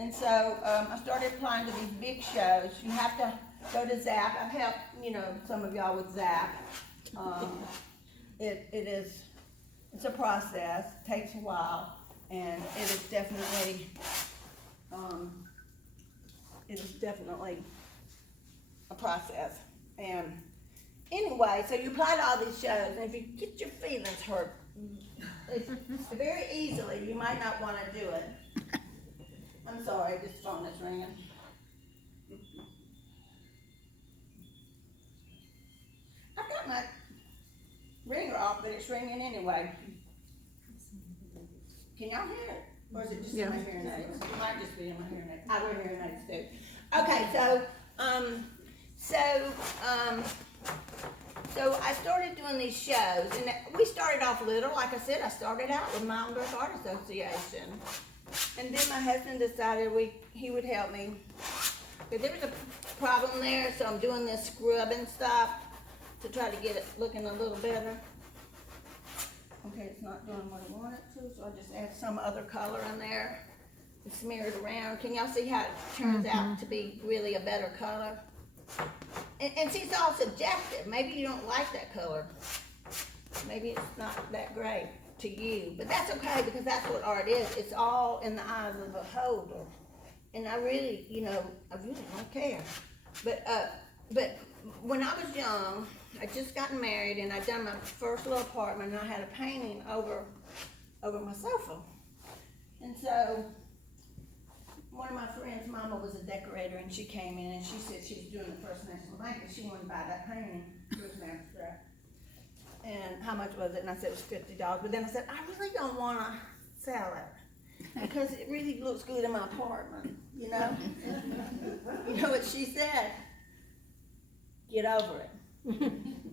And so I started applying to these big shows. You have to go to Zap. I've helped, some of y'all with Zap. It's a process, takes a while, and it is definitely a process. And anyway, so you apply to all these shows, and if you get your feelings hurt, very easily, you might not want to do it. I'm sorry, this phone is ringing. I've got my ringer off, but it's ringing anyway. Can y'all hear it? Or is it just in my hearing aids? It might just be in my hearing aids. I wear hearing aids too. Okay, so I started doing these shows, and we started off little. Like I said, I started out with Mountain Brook Art Association. And then my husband decided he would help me. But there was a problem there, so I'm doing this scrubbing stuff to try to get it looking a little better. Okay, it's not doing what I want it to, so I'll just add some other color in there and smear it around. Can y'all see how it turns out to be really a better color? And see, it's all subjective. Maybe you don't like that color. Maybe it's not that great to you, but that's okay, because that's what art is. It's all in the eyes of the beholder. And I really don't care. But when I was young, I just gotten married, and I'd done my first little apartment, and I had a painting over my sofa. And so one of my friends' mama was a decorator, and she came in and she said she was doing the First National Bank, and she wanted to buy that painting. It was an abstract. And how much was it? And I said it was $50. But then I said, I really don't want to sell it because it really looks good in my apartment, You know what she said? Get over it.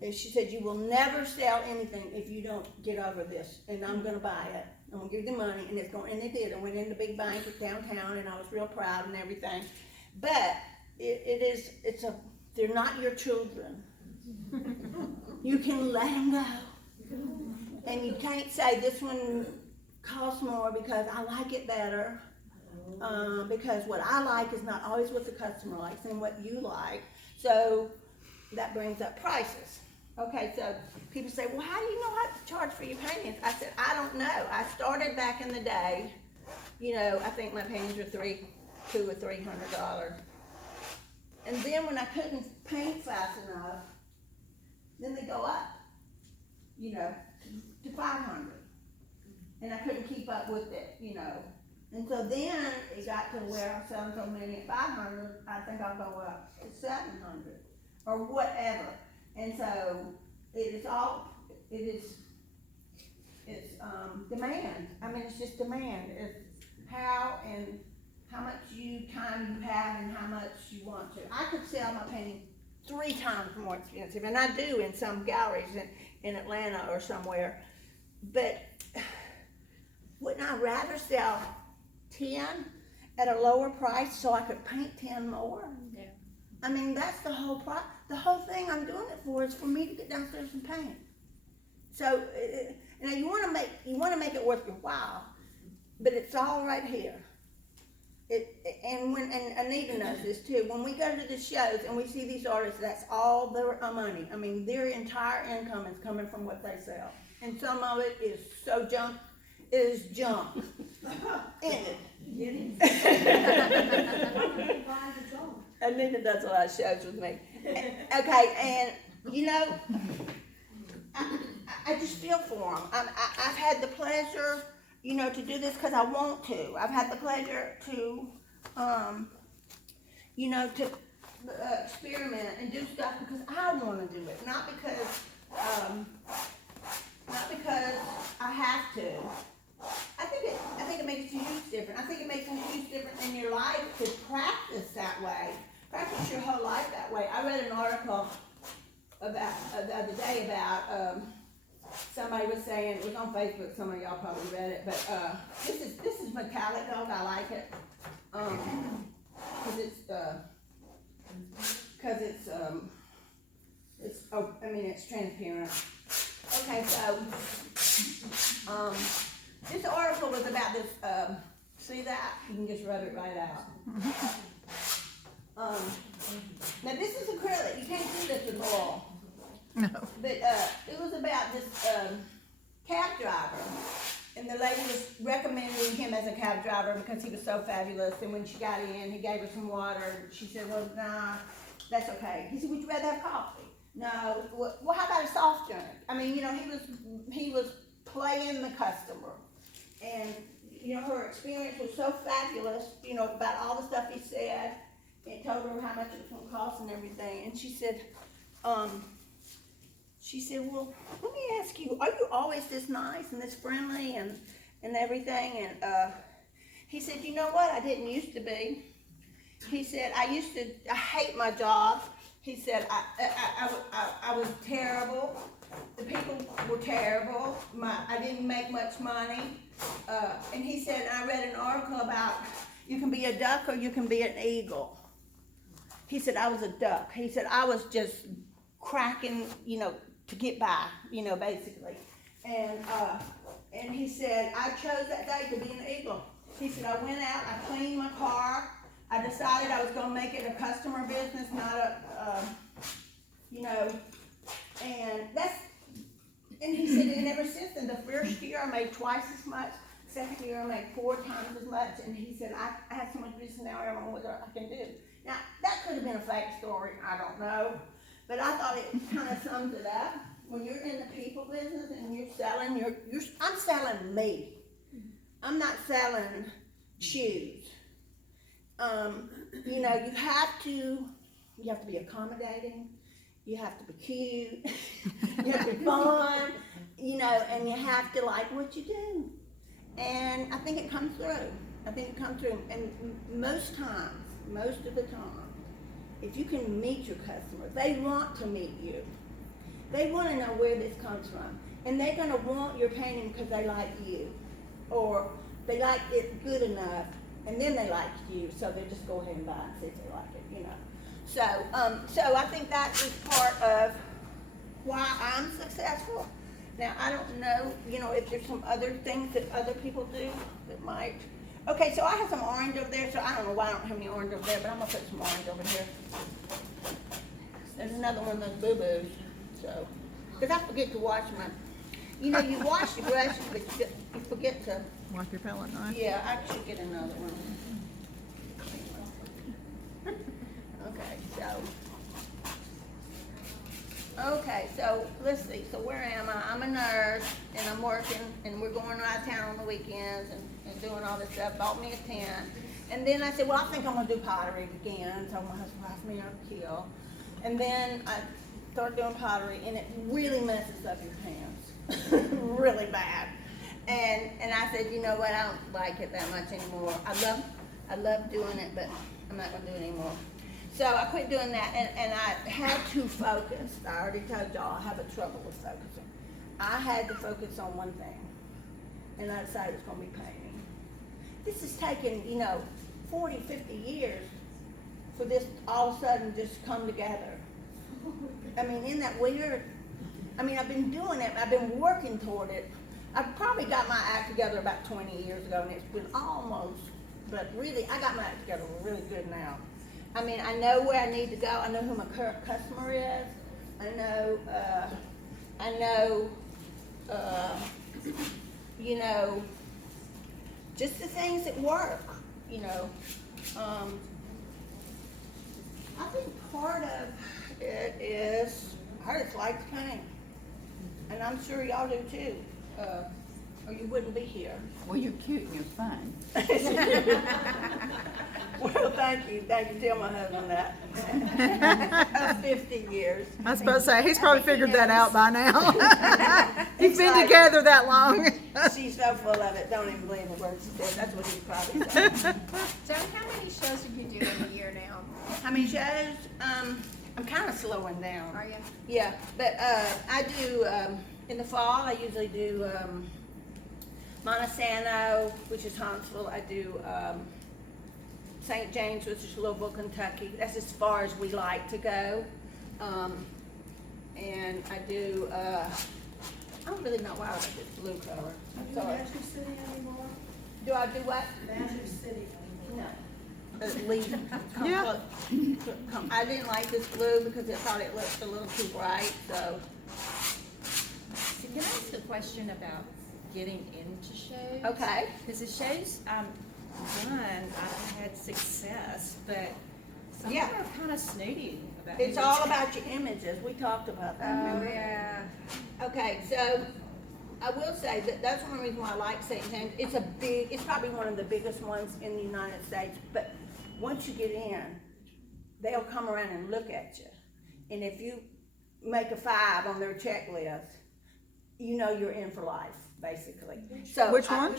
And she said, you will never sell anything if you don't get over this. And I'm going to buy it. I'm going to give you the money. And and they did. I went in the big bank downtown, and I was real proud and everything. But they're not your children. You can let them go. And you can't say this one costs more because I like it better. Because what I like is not always what the customer likes and what you like. So that brings up prices. Okay, so people say, well, how do you know how to charge for your paintings? I said, I don't know. I started back in the day. I think my paintings were $3 $200 or $300. And then when I couldn't paint fast enough, then they go up, you know, to 500. And I couldn't keep up with it, you know. And so then it got to where I'm selling so many at 500, I think I'll go up to 700 or whatever. And so it's demand. I mean, it's just demand. It's how much time you have and how much you want to. I could sell my painting 3 times more expensive, and I do in some galleries in Atlanta or somewhere. But wouldn't I rather sell 10 at a lower price so I could paint 10 more? Yeah. I mean, that's the whole the whole thing I'm doing it for is for me to get downstairs and paint. So, you know, you want to make it worth your while, but it's all right here. And Anita knows this too. When we go to the shows and we see these artists, that's all their money. I mean, their entire income is coming from what they sell, and some of it is so junk. It is junk. Anita does a lot of shows with me. Okay, and you know, I just feel for them. I've had the pleasure, you know, to do this because I want to. I've had the pleasure to, you know, to experiment and do stuff because I want to do it, not because I have to. I think it makes a huge difference. I think it makes a huge difference in your life to practice that way. Practice your whole life that way. I read an article about the other day about somebody was saying, it was on Facebook, some of y'all probably read it, but this is metallic gold. I like it because it's transparent. Okay, so this article was about this. See that? You can just rub it right out. Now this is acrylic. You can't do this with oil. No. But it was about this cab driver, and the lady was recommending him as a cab driver because he was so fabulous. And when she got in, he gave her some water. She said, "Well, nah, that's okay." He said, "Would you rather have coffee?" No. Well, how about a soft drink? I mean, you know, he was playing the customer, and you know, her experience was so fabulous. You know, about all the stuff he said. It told her how much it was going to cost and everything. And she said, well, let me ask you, are you always this nice and this friendly and everything? And he said, you know what? I didn't used to be. He said, I hate my job. He said, I was terrible. The people were terrible. I didn't make much money. And he said, I read an article about you can be a duck or you can be an eagle. He said, I was a duck. He said, I was just cracking, you know, to get by, you know, basically. And he said, I chose that day to be an eagle. He said, I went out, I cleaned my car. I decided I was going to make it a customer business, not a, you know, and he said, and ever since then, the first year I made twice as much. Second year I made 4 times as much. And he said, I have so much business now, I don't know what I can do. Now, that could have been a fake story, I don't know. But I thought it kind of sums it up. When you're in the people business and you're selling, I'm selling me. I'm not selling shoes. You know, you have to be accommodating. You have to be cute. You have to be fun. You know, and you have to like what you do. And I think it comes through. And most of the time, if you can meet your customers, they want to meet you. They want to know where this comes from. And they're going to want your painting because they like you. Or they like it good enough, and then they like you, so they just go ahead and buy it and see if they like it, you know. So I think that is part of why I'm successful. Now, I don't know, you know, if there's some other things that other people do that might. Okay, so I have some orange over there, so I don't know why I don't have any orange over there, but I'm going to put some orange over here. There's another one of those boo-boos, so. Because I forget to wash my, you know, you wash your brushes, but you forget to. Wipe your palette knife. Yeah, I should get another one. Okay, so let's see, so where am I? I'm a nurse and I'm working and we're going out of town on the weekends and doing all this stuff, bought me a tent. And then I said, well, I think I'm gonna do pottery again, so my husband asked me on the hill. And then I started doing pottery and it really messes up your hands, really bad. And I said, you know what, I don't like it that much anymore. I love doing it, but I'm not gonna do it anymore. So I quit doing that, and I had to focus. I already told y'all I have a trouble with focusing. I had to focus on one thing, and I decided it's gonna be painting. This has taken, 40, 50 years for this all of a sudden just come together. I mean, isn't that weird? I mean, I've been doing it, I've been working toward it. I probably got my act together about 20 years ago, and it's been almost, but really, I got my act together really good now. I mean, I know where I need to go. I know who my current customer is. I know, just the things that work, I think part of it is, I just like to paint. And I'm sure y'all do too, or you wouldn't be here. Well, you're cute and you're fun. Well, thank you. Tell my husband that. Of 50 years. I was supposed to say, he's probably figured that out by now. He's been Exactly. together that long. She's so full of it. Don't even believe a word she said. That's what he's probably saying. Joan, how many shows do you do in a year now? How many shows? I'm kind of slowing down. Are you? Yeah, but I do, in the fall, I usually do Montesano, which is Huntsville. I do St. James, which is Louisville, Kentucky. That's as far as we like to go. And I do, I don't really know why I did this blue color. I'm Do sorry. Magic City anymore? Do I do what? Magic City anymore? No. Leave. Yeah. I didn't like this blue because I thought it looked a little too bright, so. So can I ask a question about getting into shows? Okay. Because the shows I've done, I've had success, but some Yeah. of them are kind of snooty about It's who all they about your images. We talked about that, remember? yeah. Okay, so I will say that that's one reason why I like St. James. It's probably one of the biggest ones in the United States, but once you get in, they'll come around and look at you. And if you make a 5 on their checklist, you're in for life, basically. So Which one?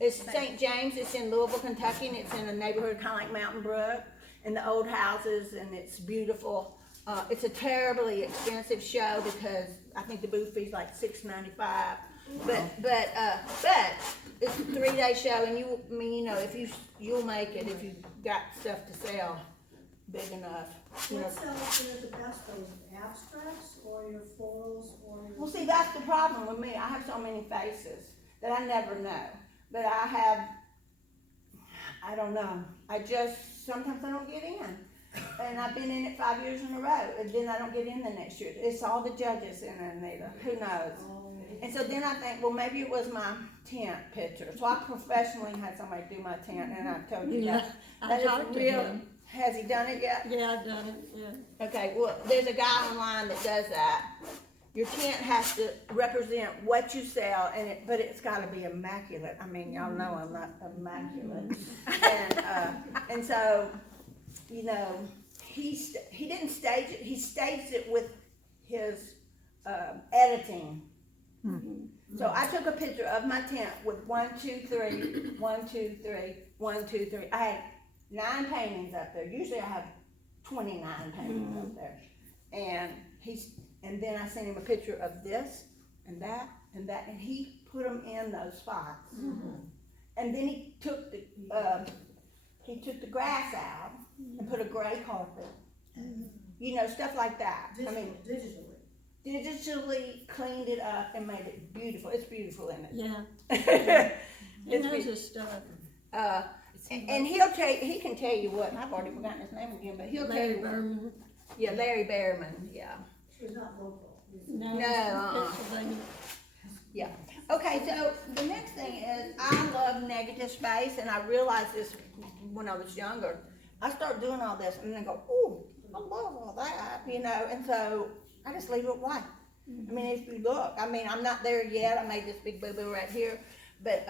It's St. James. It's in Louisville, Kentucky, and it's in a neighborhood kind of like Mountain Brook, and the old houses, and it's beautiful. It's a terribly expensive show because I think the booth fee's like $6.95. But it's a 3-day show, and you'll make it if you got stuff to sell big enough. What sells you the best, those abstracts or your florals or your? Well, see, that's the problem with me. I have so many faces that I never know. But I don't know. Sometimes I don't get in. And I've been in it 5 years in a row, and then I don't get in the next year. It's all the judges in there, Anita. Who knows? And so then I think, well, maybe it was my tent picture. So I professionally had somebody do my tent, and I told you that. That is real. Has he done it yet? Yeah, I've done it, yeah. Okay, well, there's a guy online that does that. Your tent has to represent what you sell, but it's gotta be immaculate. I mean, y'all know I'm not immaculate. And so, he didn't stage it, he staged it with his editing. So I took a picture of my tent with 1, 2, 3, 1, 2, 3, 1, 2, 3. I had 9 paintings up there. Usually I have 29 paintings up there. And then I sent him a picture of this and that and that, and he put them in those spots. And then he took the grass out and put a gray carpet. Stuff like that. Digitally cleaned it up and made it beautiful. It's beautiful, isn't it? Yeah. He knows his stuff. And he can tell you what, and I've already forgotten his name again, but he'll tell Larry you. Berman. Yeah, Larry Behrman, yeah. She's not local. No, Pennsylvania. Yeah. Okay, so the next thing is I love negative space, and I realized this when I was younger. I start doing all this and then go, ooh, I love all that, you know, and so I just leave it white. I mean, if you look, I mean, I'm not there yet, I made this big boo-boo right here, but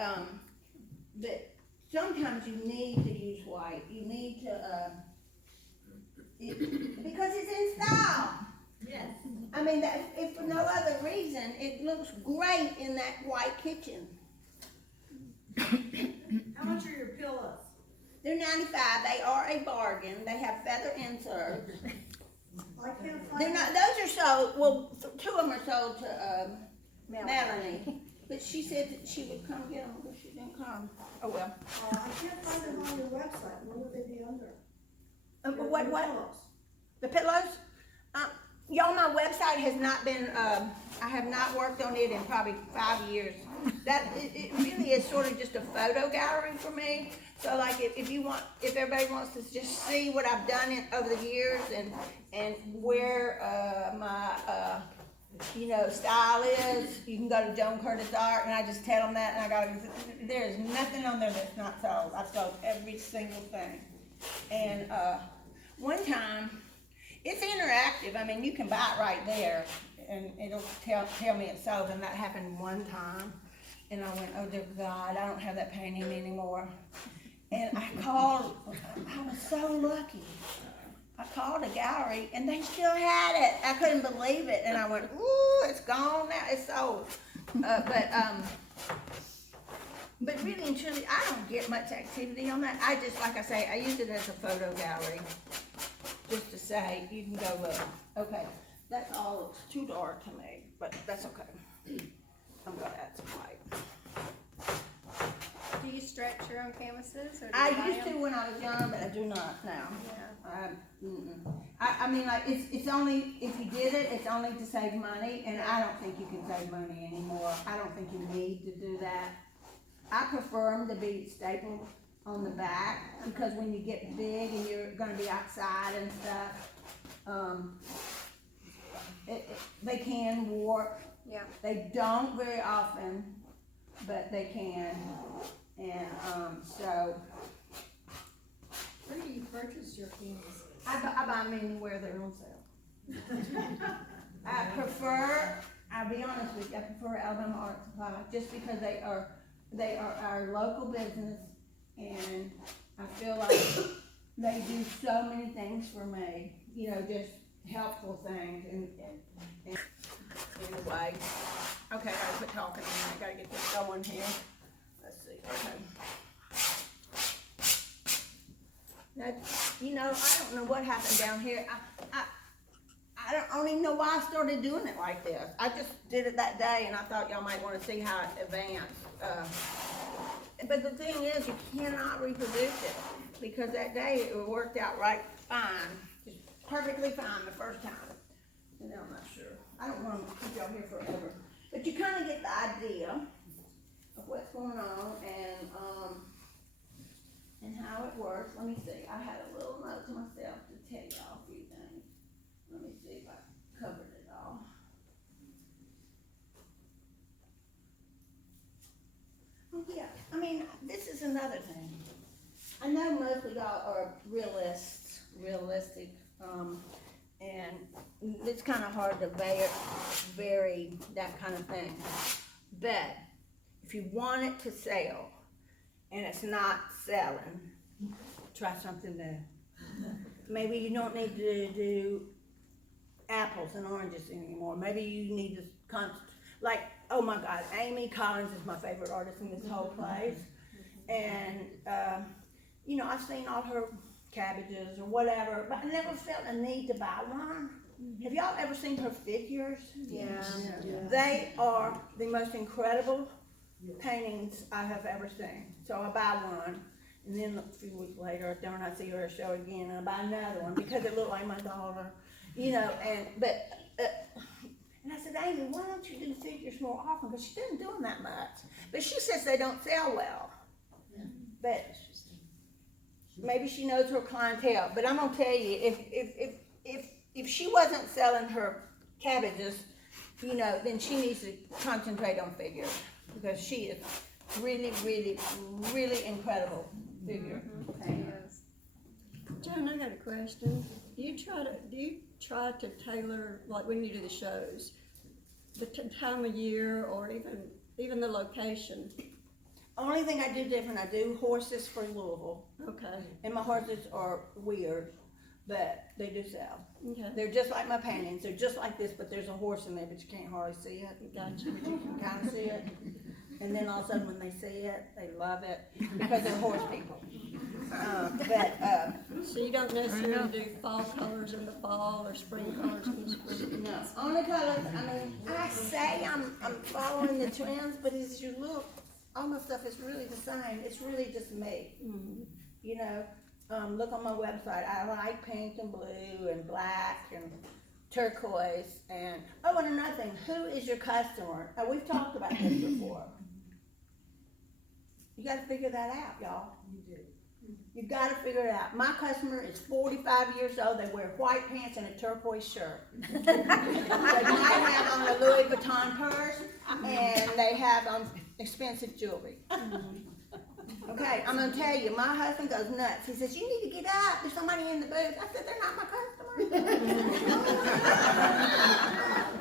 sometimes you need to use white, you need to, because it's in style. Yes. I mean, that, if for no other reason, it looks great in that white kitchen. How much are your pillows? They're 95, they are a bargain, they have feather inserts. I can't find. They're not, those are sold, well, two of them are sold to, Melanie. But she said that she would come get them, but she didn't come. Oh, well. I can't find them on your website, what would they be under? What? Pillows. The pillows? Y'all, my website has not been, I have not worked on it in probably 5 years. It really is sort of just a photo gallery for me. So like if everybody wants to just see what I've done over the years and where, my, style is, you can go to Joan Curtis Art and I just tell them that and there is nothing on there that's not sold. I've sold every single thing. And, one time, it's interactive. I mean, you can buy it right there, and it'll tell me it's sold. And that happened one time, and I went, oh dear God, I don't have that painting anymore. And I called. I was so lucky. I called a gallery, and they still had it. I couldn't believe it, and I went, ooh, it's gone now. It's sold. But really and truly, I don't get much activity on that. I just, like I say, I use it as a photo gallery. Just to say, you can go look. Okay, that's all, looks too dark to me, but that's okay. I'm gonna add some white. Do you stretch your own canvases, or do I you buy used to them? when I was young, but I do not now. Yeah. I mean, like, it's only, if you did it, it's only to save money, and I don't think you can save money anymore. I don't think you need to do that. I prefer them to be stapled on the back, because when you get big and you're gonna be outside and stuff, they can warp. Yeah. They don't very often, but they can, and, so. Where do you purchase your canvases? I buy them anywhere they're on sale. I'll be honest with you, I prefer Alabama Art Supply, just because they are our local business, and I feel like they do so many things for me, just helpful things, and anyway. Okay, I gotta quit talking, I gotta get this going here. Let's see, okay. Now, I don't know what happened down here. I don't even know why I started doing it like this. I just did it that day, and I thought y'all might want to see how it advanced. But the thing is, you cannot reproduce it, because that day it worked out right fine, just perfectly fine the first time. And now I'm not sure. I don't want to keep y'all here forever, but you kind of get the idea of what's going on and how it works. Let me see. I had a little note to myself to tell y'all a few things. Let me see if I covered it all. Oh yeah, I mean, this is another thing. I know most of y'all are realistic, and it's kind of hard to vary that kind of thing. But if you want it to sell, and it's not selling, try something new. Maybe you don't need to do apples and oranges anymore. Maybe you need to like, oh my God, Amy Collins is my favorite artist in this whole place. And, I've seen all her cabbages or whatever, but I never felt a need to buy one. Have y'all ever seen her figures? Yeah. They are the most incredible paintings I have ever seen. So I buy one, and then a few weeks later, don't I see her show again, and I buy another one because it looked like my daughter, and I said, Amy, why don't you do figures more often? Because she doesn't do them that much. But she says they don't sell well. But maybe she knows her clientele. But I'm gonna tell you, if she wasn't selling her cabbages, then she needs to concentrate on figures, because she is really, really, really incredible figure. Yes. Joan, I got a question. Do you try to tailor, like when you do the shows, the time of year or even the location? Only thing I do different, I do horses for Louisville, Okay, and my horses are weird, but they do sell. okay, They're just like my paintings, they're just like this, but there's a horse in there, but you can't hardly see it. gotcha. But you can kinda see it. And then all of a sudden when they see it, they love it, because they're horse people. So you don't necessarily do fall colors in the fall or spring colors in the spring? No, only colors, I say I'm following the trends, but as you look, all my stuff is really the same, it's really just me. You know, look on my website, I like pink and blue and black and turquoise and, oh, and another thing, who is your customer? We've talked about this before. You gotta figure that out, y'all. You do. You gotta figure it out. My customer is 45 years old, they wear white pants and a turquoise shirt. They might have on a Louis Vuitton purse, and they have on expensive jewelry. Okay, I'm gonna tell you, my husband goes nuts. He says, you need to get up, there's somebody in the booth. I said, they're not my customer.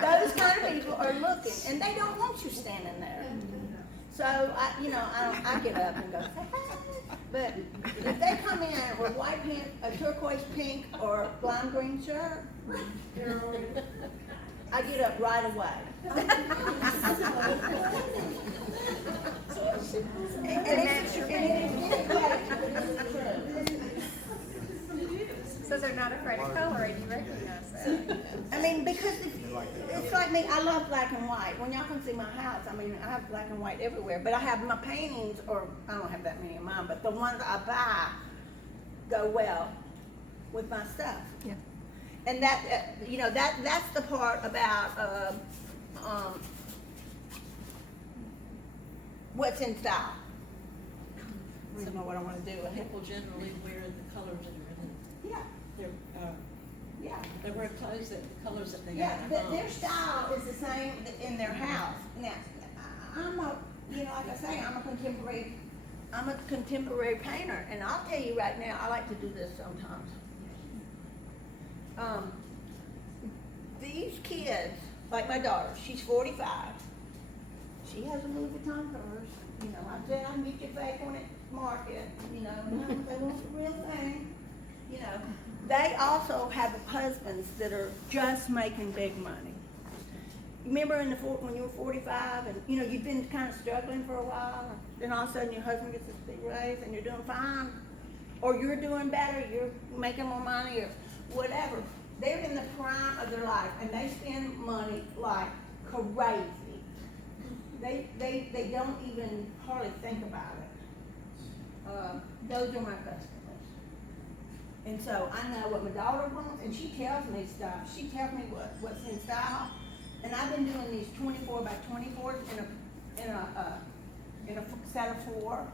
Those kind of people are looking, and they don't want you standing there. So, I get up and go, say, hey. But if they come in with white pants, a turquoise pink, or lime green shirt, I get up right away. So they're not afraid of color and you recognize that. Because it's like me, I love black and white. When y'all come see my house, I have black and white everywhere, but I have my paintings, or I don't have that many of mine, but the ones I buy go well with my stuff. Yeah. And that's the part about, what's in style. I don't know what I wanna do with it. People generally wear the colors that are in it. Yeah, They're, they wear clothes that, the colors that they yeah, have at home. their style is the same in their house. Now, like I say, I'm a contemporary painter, and I'll tell you right now, I like to do this sometimes. These kids, like my daughter, she's 45. She has a Louis Vuitton purse. I said I can get you back on it market. They want the real thing. They also have husbands that are just making big money. Remember when you were 45 and you've been kind of struggling for a while, and then all of a sudden your husband gets this big raise and you're doing fine, or you're doing better, you're making more money, or whatever. They're in the prime of their life and they spend money like crazy. They don't even hardly think about it. Those are my customers. And so I know what my daughter wants, and she tells me stuff. She tells me what's in style. And I've been doing these 24 by 24s in a set of 4.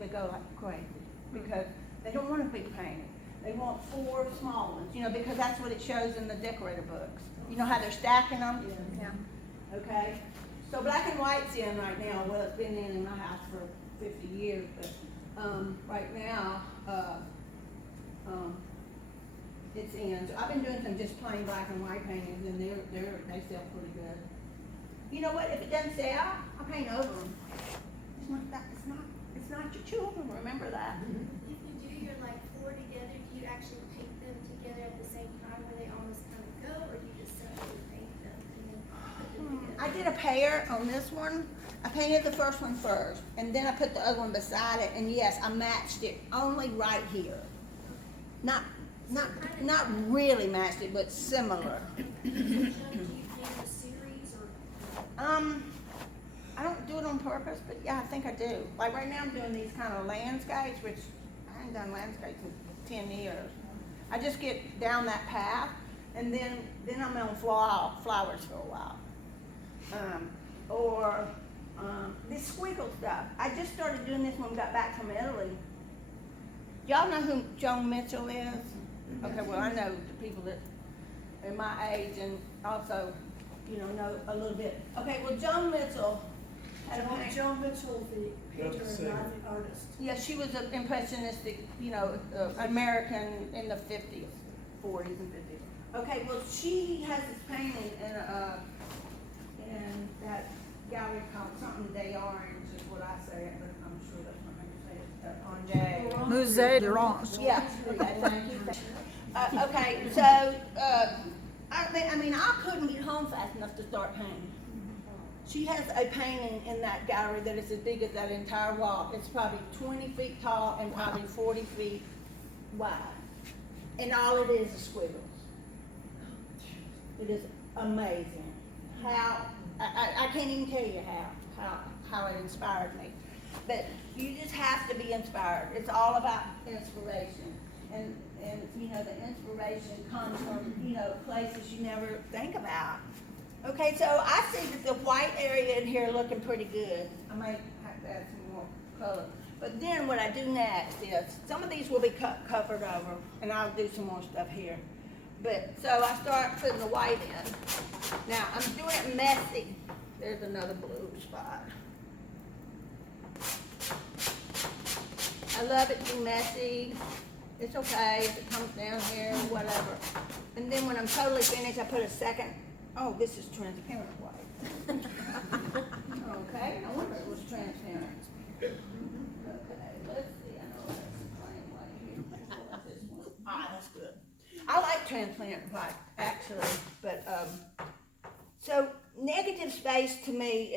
They go like crazy because they don't want a big painting. They want 4 small ones, because that's what it shows in the decorator books. You know how they're stacking them? Yeah. Okay, so black and white's in right now. Well, it's been in my house for 50 years, but right now it's in. So I've been doing some just plain black and white paintings, and they sell pretty good. You know what? If it doesn't sell, I'll paint over them. It's not your children. Remember that. If you do your 4 together, do you actually paint them together at the same time where they almost kind of go, or do you just separately paint them and then put them together? I did a pair on this one. I painted the first one first, and then I put the other one beside it, and yes, I matched it only right here. Not really matched it, but similar. Do you paint a series or? I don't do it on purpose, but yeah, I think I do. Like right now I'm doing these kind of landscapes, which I haven't done landscapes in 10 years. I just get down that path, and then I'm on flowers for a while. This squiggle stuff. I just started doing this when we got back from Italy. Y'all know who Joan Mitchell is? Okay, well I know the people that are my age and also, know a little bit. Okay, well Joan Mitchell had a paint. Joan Mitchell, the painter and graphic artist. Yeah, she was an impressionistic, American in the 50s, 40s and 50s. Okay, well, she has this painting in that gallery called something Day Orange is what I say it, but I'm sure that's not how you say it, on J. Musée d'Orange. Yeah, thank you. Okay, so, I couldn't get home fast enough to start painting. She has a painting in that gallery that is as big as that entire wall. It's probably 20 feet tall and probably 40 feet wide. And all it is squiggles. It is amazing how, I can't even tell you how it inspired me. But you just have to be inspired. It's all about inspiration. And the inspiration comes from, places you never think about. Okay, so I see that the white area in here looking pretty good. I might have to add some more color. But then what I do next is, some of these will be covered over, and I'll do some more stuff here. But, so I start putting the white in. Now, I'm doing it messy. There's another blue spot. I love it too messy. It's okay if it comes down here, whatever. And then when I'm totally finished, I put a second. Oh, this is transparent white. Okay, no wonder it was transparent. Okay, let's see, I know that's plain white here. This one. Ah, that's good. I like transparent white, actually, but, so negative space to me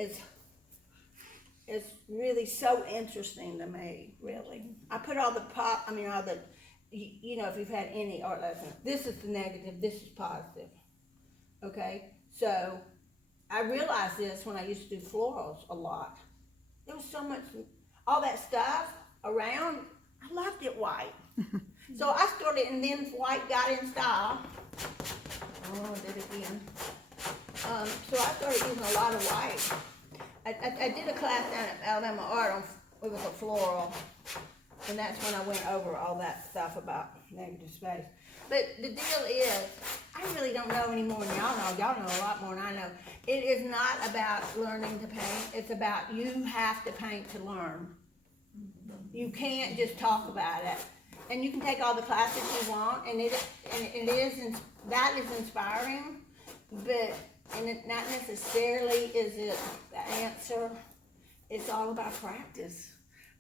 is really so interesting to me, really. I put all the if you've had any art lesson, this is the negative, this is positive. Okay, so I realized this when I used to do florals a lot. There was so much, all that stuff around, I loved it white. So I started, and then white got in style. Oh, I did it again. So I started using a lot of white. I did a class down at Alabama Art it was a floral, and that's when I went over all that stuff about negative space. But the deal is, I really don't know any more than y'all know. Y'all know a lot more than I know. It is not about learning to paint. It's about you have to paint to learn. You can't just talk about it. And you can take all the classes you want, that is inspiring, but it not necessarily is it the answer. It's all about practice.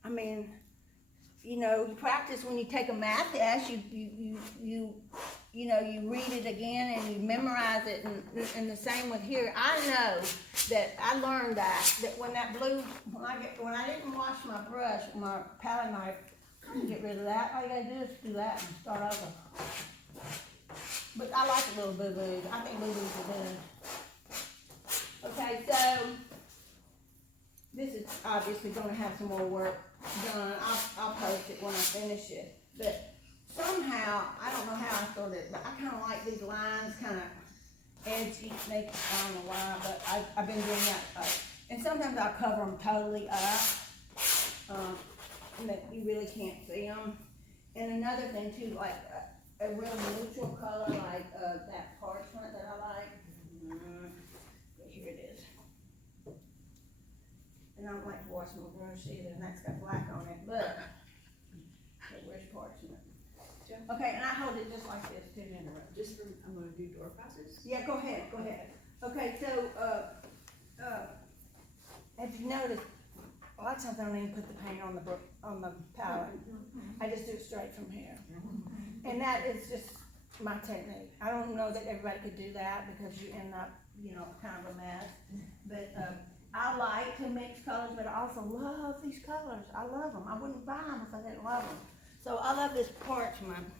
I mean, you practice when you take a math test, you read it again and you memorize it, and the same with here. I know that I learned that when that blue, when I didn't wash my brush, my palette knife, I can get rid of that. All you gotta do is do that and start over. But I like a little boo-boos. I think boo-boos are good. Okay, so this is obviously gonna have some more work done. I'll post it when I finish it. But somehow, I don't know how I started, but I kind of like these lines, kind of edgy, I don't know why, but I've been doing that. And sometimes I'll cover them totally up, and that you really can't see them. And another thing too, like a real neutral color, like that parchment that I like. Here it is. And I don't like to wash my brush either, and that's got black on it, but where's parchment? Okay, and I hold it just like this too, Just for, I'm gonna do door prizes. Yeah, go ahead. Okay, so, have you noticed, a lot of times I don't even put the paint on the palette. I just do it straight from here. And that is just my technique. I don't know that everybody could do that because you end up, kind of a mess. But, I like to mix colors, but I also love these colors. I love them. I wouldn't buy them if I didn't love them. So I love this parchment.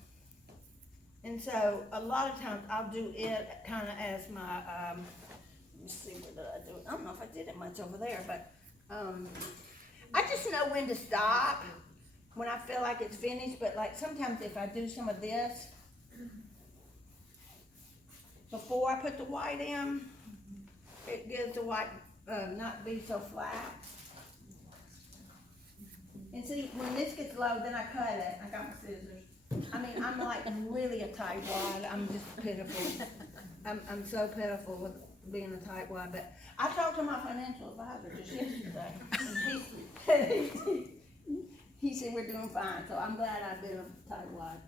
And so a lot of times I'll do it kind of as my, let me see, what did I do? I don't know if I did it much over there, but I just know when to stop when I feel like it's finished. But like sometimes if I do some of this before I put the white in, it gives the white not be so flat. And see, when this gets low, then I cut it. I got my scissors. I mean, I'm like really a tightwad. I'm just pitiful. I'm so pitiful being a tightwad, but I talked to my financial advisor just yesterday. And he said we're doing fine, so I'm glad I've been a tightwad.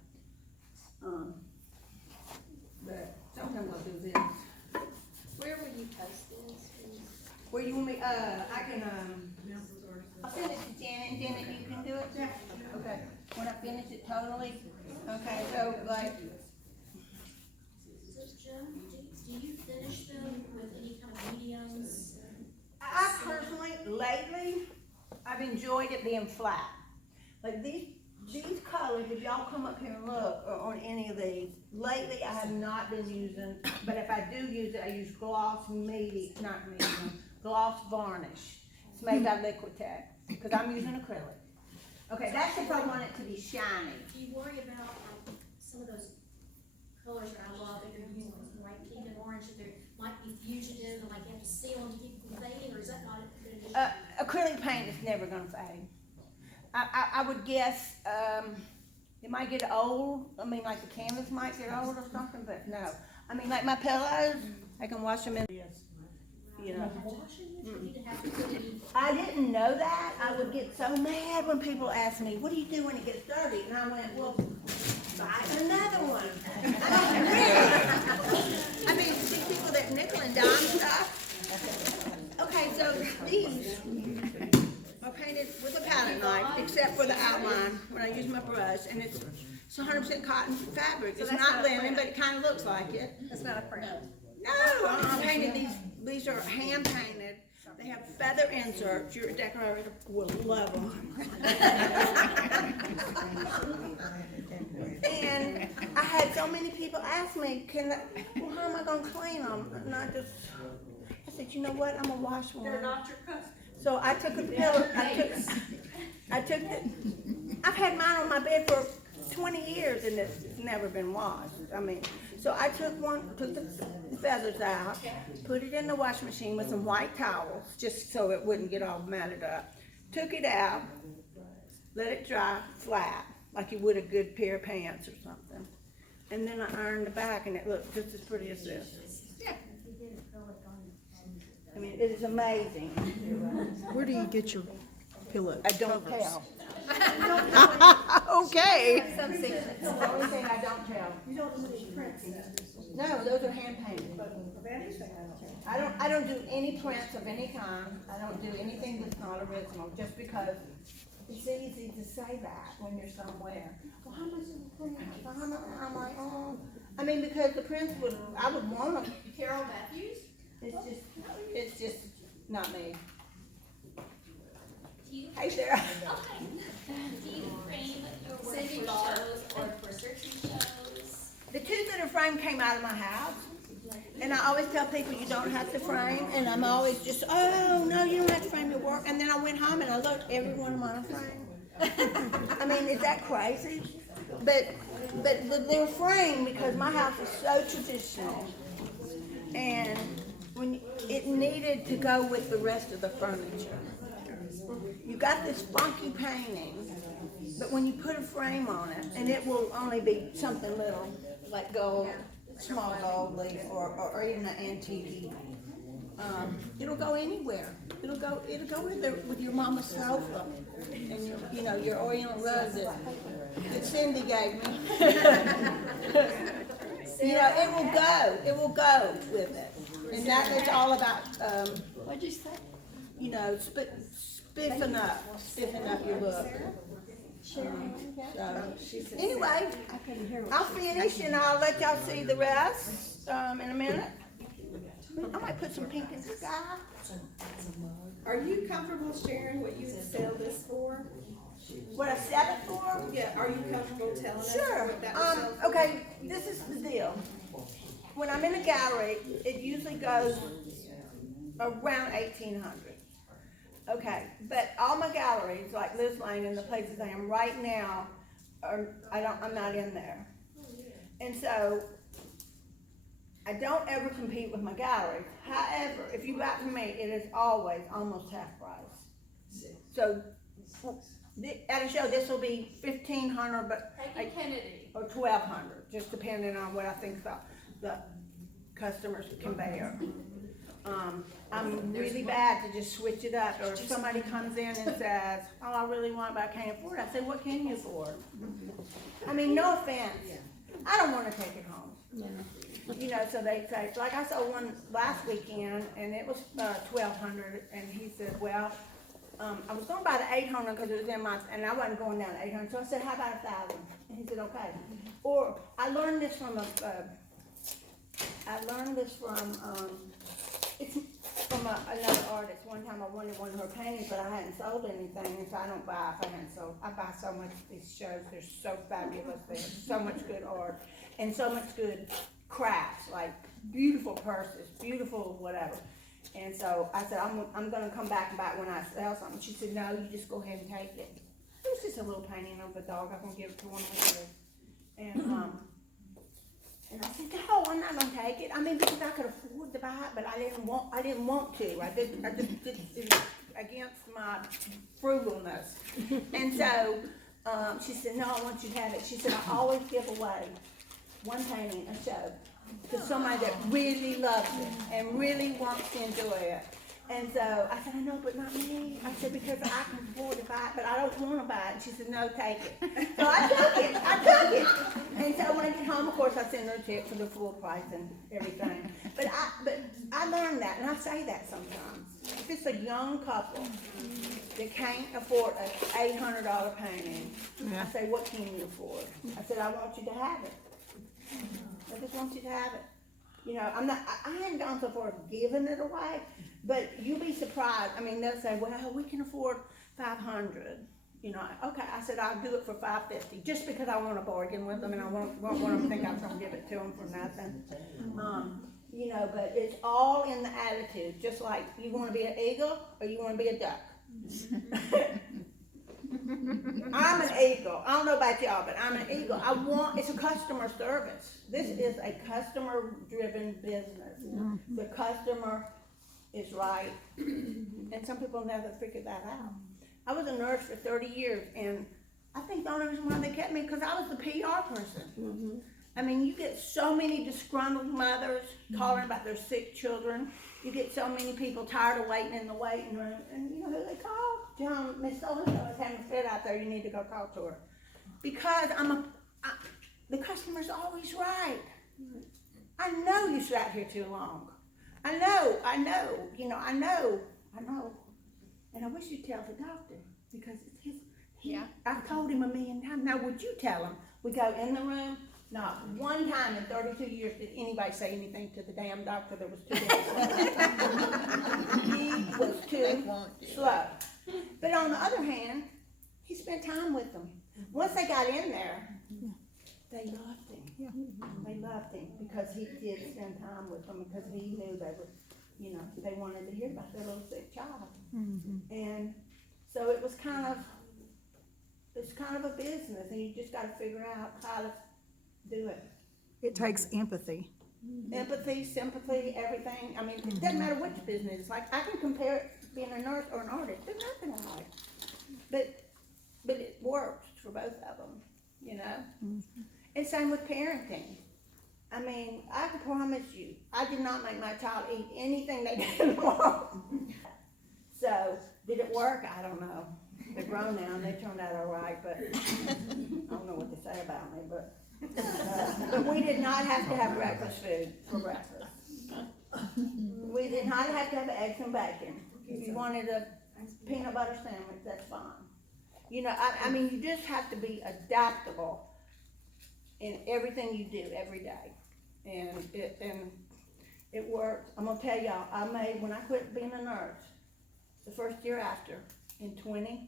But sometimes I'll do this. Where will you post this? Where you want me, I can, I'll send it to Janet, and Janet, you can do it? Yeah. Okay, when I finish it totally, okay, so like, So Joan, do you finish them with any kind of mediums? I personally, lately, I've enjoyed it being flat. Like these colors, if y'all come up here and look on any of these, lately I have not been using, but if I do use it, I use gloss gloss varnish. It's made by Liquitex, because I'm using acrylic. Okay, that's if I want it to be shiny. Do you worry about like some of those colors that I love that you're using, like pink and orange, that there might be fugitive and like you have to seal them to keep them from fading, or is that not an issue? Acrylic paint is never gonna fade. I would guess, it might get old, I mean, like the canvas might get old or something, but no. I mean, like my pillows, I can wash them in, you know. I didn't know that. I would get so mad when people ask me, what do you do when it gets dirty? And I went, well, buy another one. I mean, see people that nickel and dime stuff. Okay, so these are painted with a palette knife, except for the outline when I use my brush, and it's 100% cotton fabric. It's not linen, but it kind of looks like it. That's not a print. No, I painted these are hand painted. They have feather inserts. Your decorator will love them. And I had so many people ask me, well, how am I gonna clean them? And I said, you know what? I'm gonna wash one. They're not your customers. So I took a pillow. I've had mine on my bed for 20 years and it's never been washed. I mean, so I took the feathers out, put it in the washing machine with some white towels, just so it wouldn't get all matted up. Took it out, let it dry flat, like you would a good pair of pants or something. And then I ironed the back and it looked just as pretty as this. Yeah. I mean, it is amazing. Where do you get your pillow? I don't tell. Okay. Some secrets. The only thing I don't tell. You don't do any prints. No, those are hand painted. I don't do any prints of any kind. I don't do anything that's not original, just because it's easy to say that when you're somewhere. Well, how much is the print? I'm like, oh. I mean, because the prints I would want them. Carol Matthews? It's just not me. Do you, Hey, Sarah. okay. Do you frame your work for shows or for searching shows? The two that are framed came out of my house. And I always tell people you don't have to frame, and I'm always just, oh, no, you don't have to frame your work. And then I went home and I looked every one of mine framed. I mean, is that crazy? But they're framed because my house is so traditional. And when it needed to go with the rest of the furniture. You got this funky painting, but when you put a frame on it, and it will only be something little, like gold, small gold leaf, or even an antique. It'll go anywhere. It'll go with your mama's sofa and your Oriental rug that Cindy gave me. It will go with it. And that's all about, What'd you say? spiffing up your look. So, anyway, I'll finish and I'll let y'all see the rest in a minute. I might put some pink in the sky. Are you comfortable sharing what you sell this for? What I sell it for? Yeah, are you comfortable telling us Sure. what that would sell for? Okay, this is the deal. When I'm in a gallery, it usually goes around 1,800. Okay, but all my galleries, like Liz Lane and the places I am right now, I'm not in there. And so, I don't ever compete with my galleries. However, if you buy from me, it is always almost half price. So, at a show, this will be 1,500, but or 1,200, just depending on what I think the customers can bear. I'm really bad to just switch it up, or if somebody comes in and says, oh, I really want it, but I can't afford it, I say, what can you afford? I mean, no offense, I don't wanna take it home. You know, so they say, like I saw one last weekend, and it was $1,200, and he said, well, I was gonna buy the 800 because it was in my, and I wasn't going down to 800, so I said, how about 1,000? And he said, okay. Or, I learned this from another artist. One time I wanted one of her paintings, but I hadn't sold anything, and so I don't buy if I hadn't sold. I buy so much of these shows, they're so fabulous, there's so much good art, and so much good crafts, like beautiful purses, beautiful whatever. And so I said, I'm gonna come back and buy it when I sell something. She said, no, you just go ahead and take it. It was just a little painting of a dog. I'm gonna give it to one of my kids. And I said, no, I'm not gonna take it. I mean, because I could afford to buy it, but I didn't want to. It was against my frugalness. And so, she said, no, I want you to have it. She said, I always give away one painting a show to somebody that really loves it and really wants to enjoy it. And so I said, I know, but not me. I said, because I can afford to buy it, but I don't want to buy it. And she said, no, take it. So I took it. And so when I get home, of course, I send her a tip for the full price and everything. But I learned that, and I say that sometimes. If it's a young couple that can't afford an $800 painting, I say, what can you afford? I said, I want you to have it. I just want you to have it. You know, I hadn't gone so far as giving it away, but you'll be surprised. I mean, they'll say, well, we can afford $500. You know, okay, I said, I'll do it for $550, just because I want to bargain with them, and I won't want them to think I'm going to give it to them for nothing. You know, but it's all in the attitude, just like you want to be an eagle or you want to be a duck. I'm an eagle. I don't know about y'all, but I'm an eagle. It's a customer service. This is a customer-driven business. The customer is right, and some people never figured that out. I was a nurse for 30 years, and I think the only reason why they kept me because I was the PR person. I mean, you get so many disgruntled mothers calling about their sick children. You get so many people tired of waiting in the waiting room, and you know who they call? Joan, Miss So-and-so is having a fit out there, you need to go talk to her. Because the customer's always right. I know you sat here too long. I know, you know, I know. And I wish you'd tell the doctor, because it's his, I've told him 1,000,000 times. Now would you tell him? We go in the room, not one time in 32 years did anybody say anything to the damn doctor that was too damn slow. He was too slow. But on the other hand, he spent time with them. Once they got in there, they loved him. They loved him because he did spend time with them, because he knew they were, you know, they wanted to hear about their little sick child. And so it was kind of a business, and you just got to figure out how to do it. It takes empathy. Empathy, sympathy, everything. I mean, it doesn't matter which business. It's like, I can compare it to being a nurse or an artist. There's nothing alike. But it works for both of them, you know? And same with parenting. I mean, I can promise you, I did not make my child eat anything they didn't want. So, did it work? I don't know. They're grown now and they turned out all right, but I don't know what to say about me, but we did not have to have breakfast food for breakfast. We did not have to have eggs and bacon. If you wanted a peanut butter sandwich, that's fine. You know, I mean, you just have to be adaptable in everything you do every day. And it worked. I'm gonna tell y'all, when I quit being a nurse, the first year after, in 21,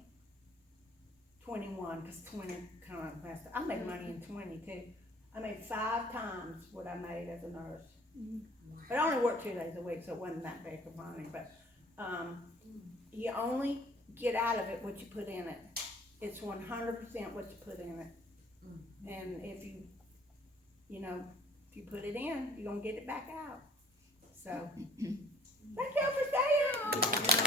because 20 kind of messed up. I made money in 20 too. I made 5 times what I made as a nurse. But I only worked 2 days a week, so it wasn't that big of money. But you only get out of it what you put in it. It's 100% what you put in it. And if you put it in, you're gonna get it back out. So, thank y'all for staying.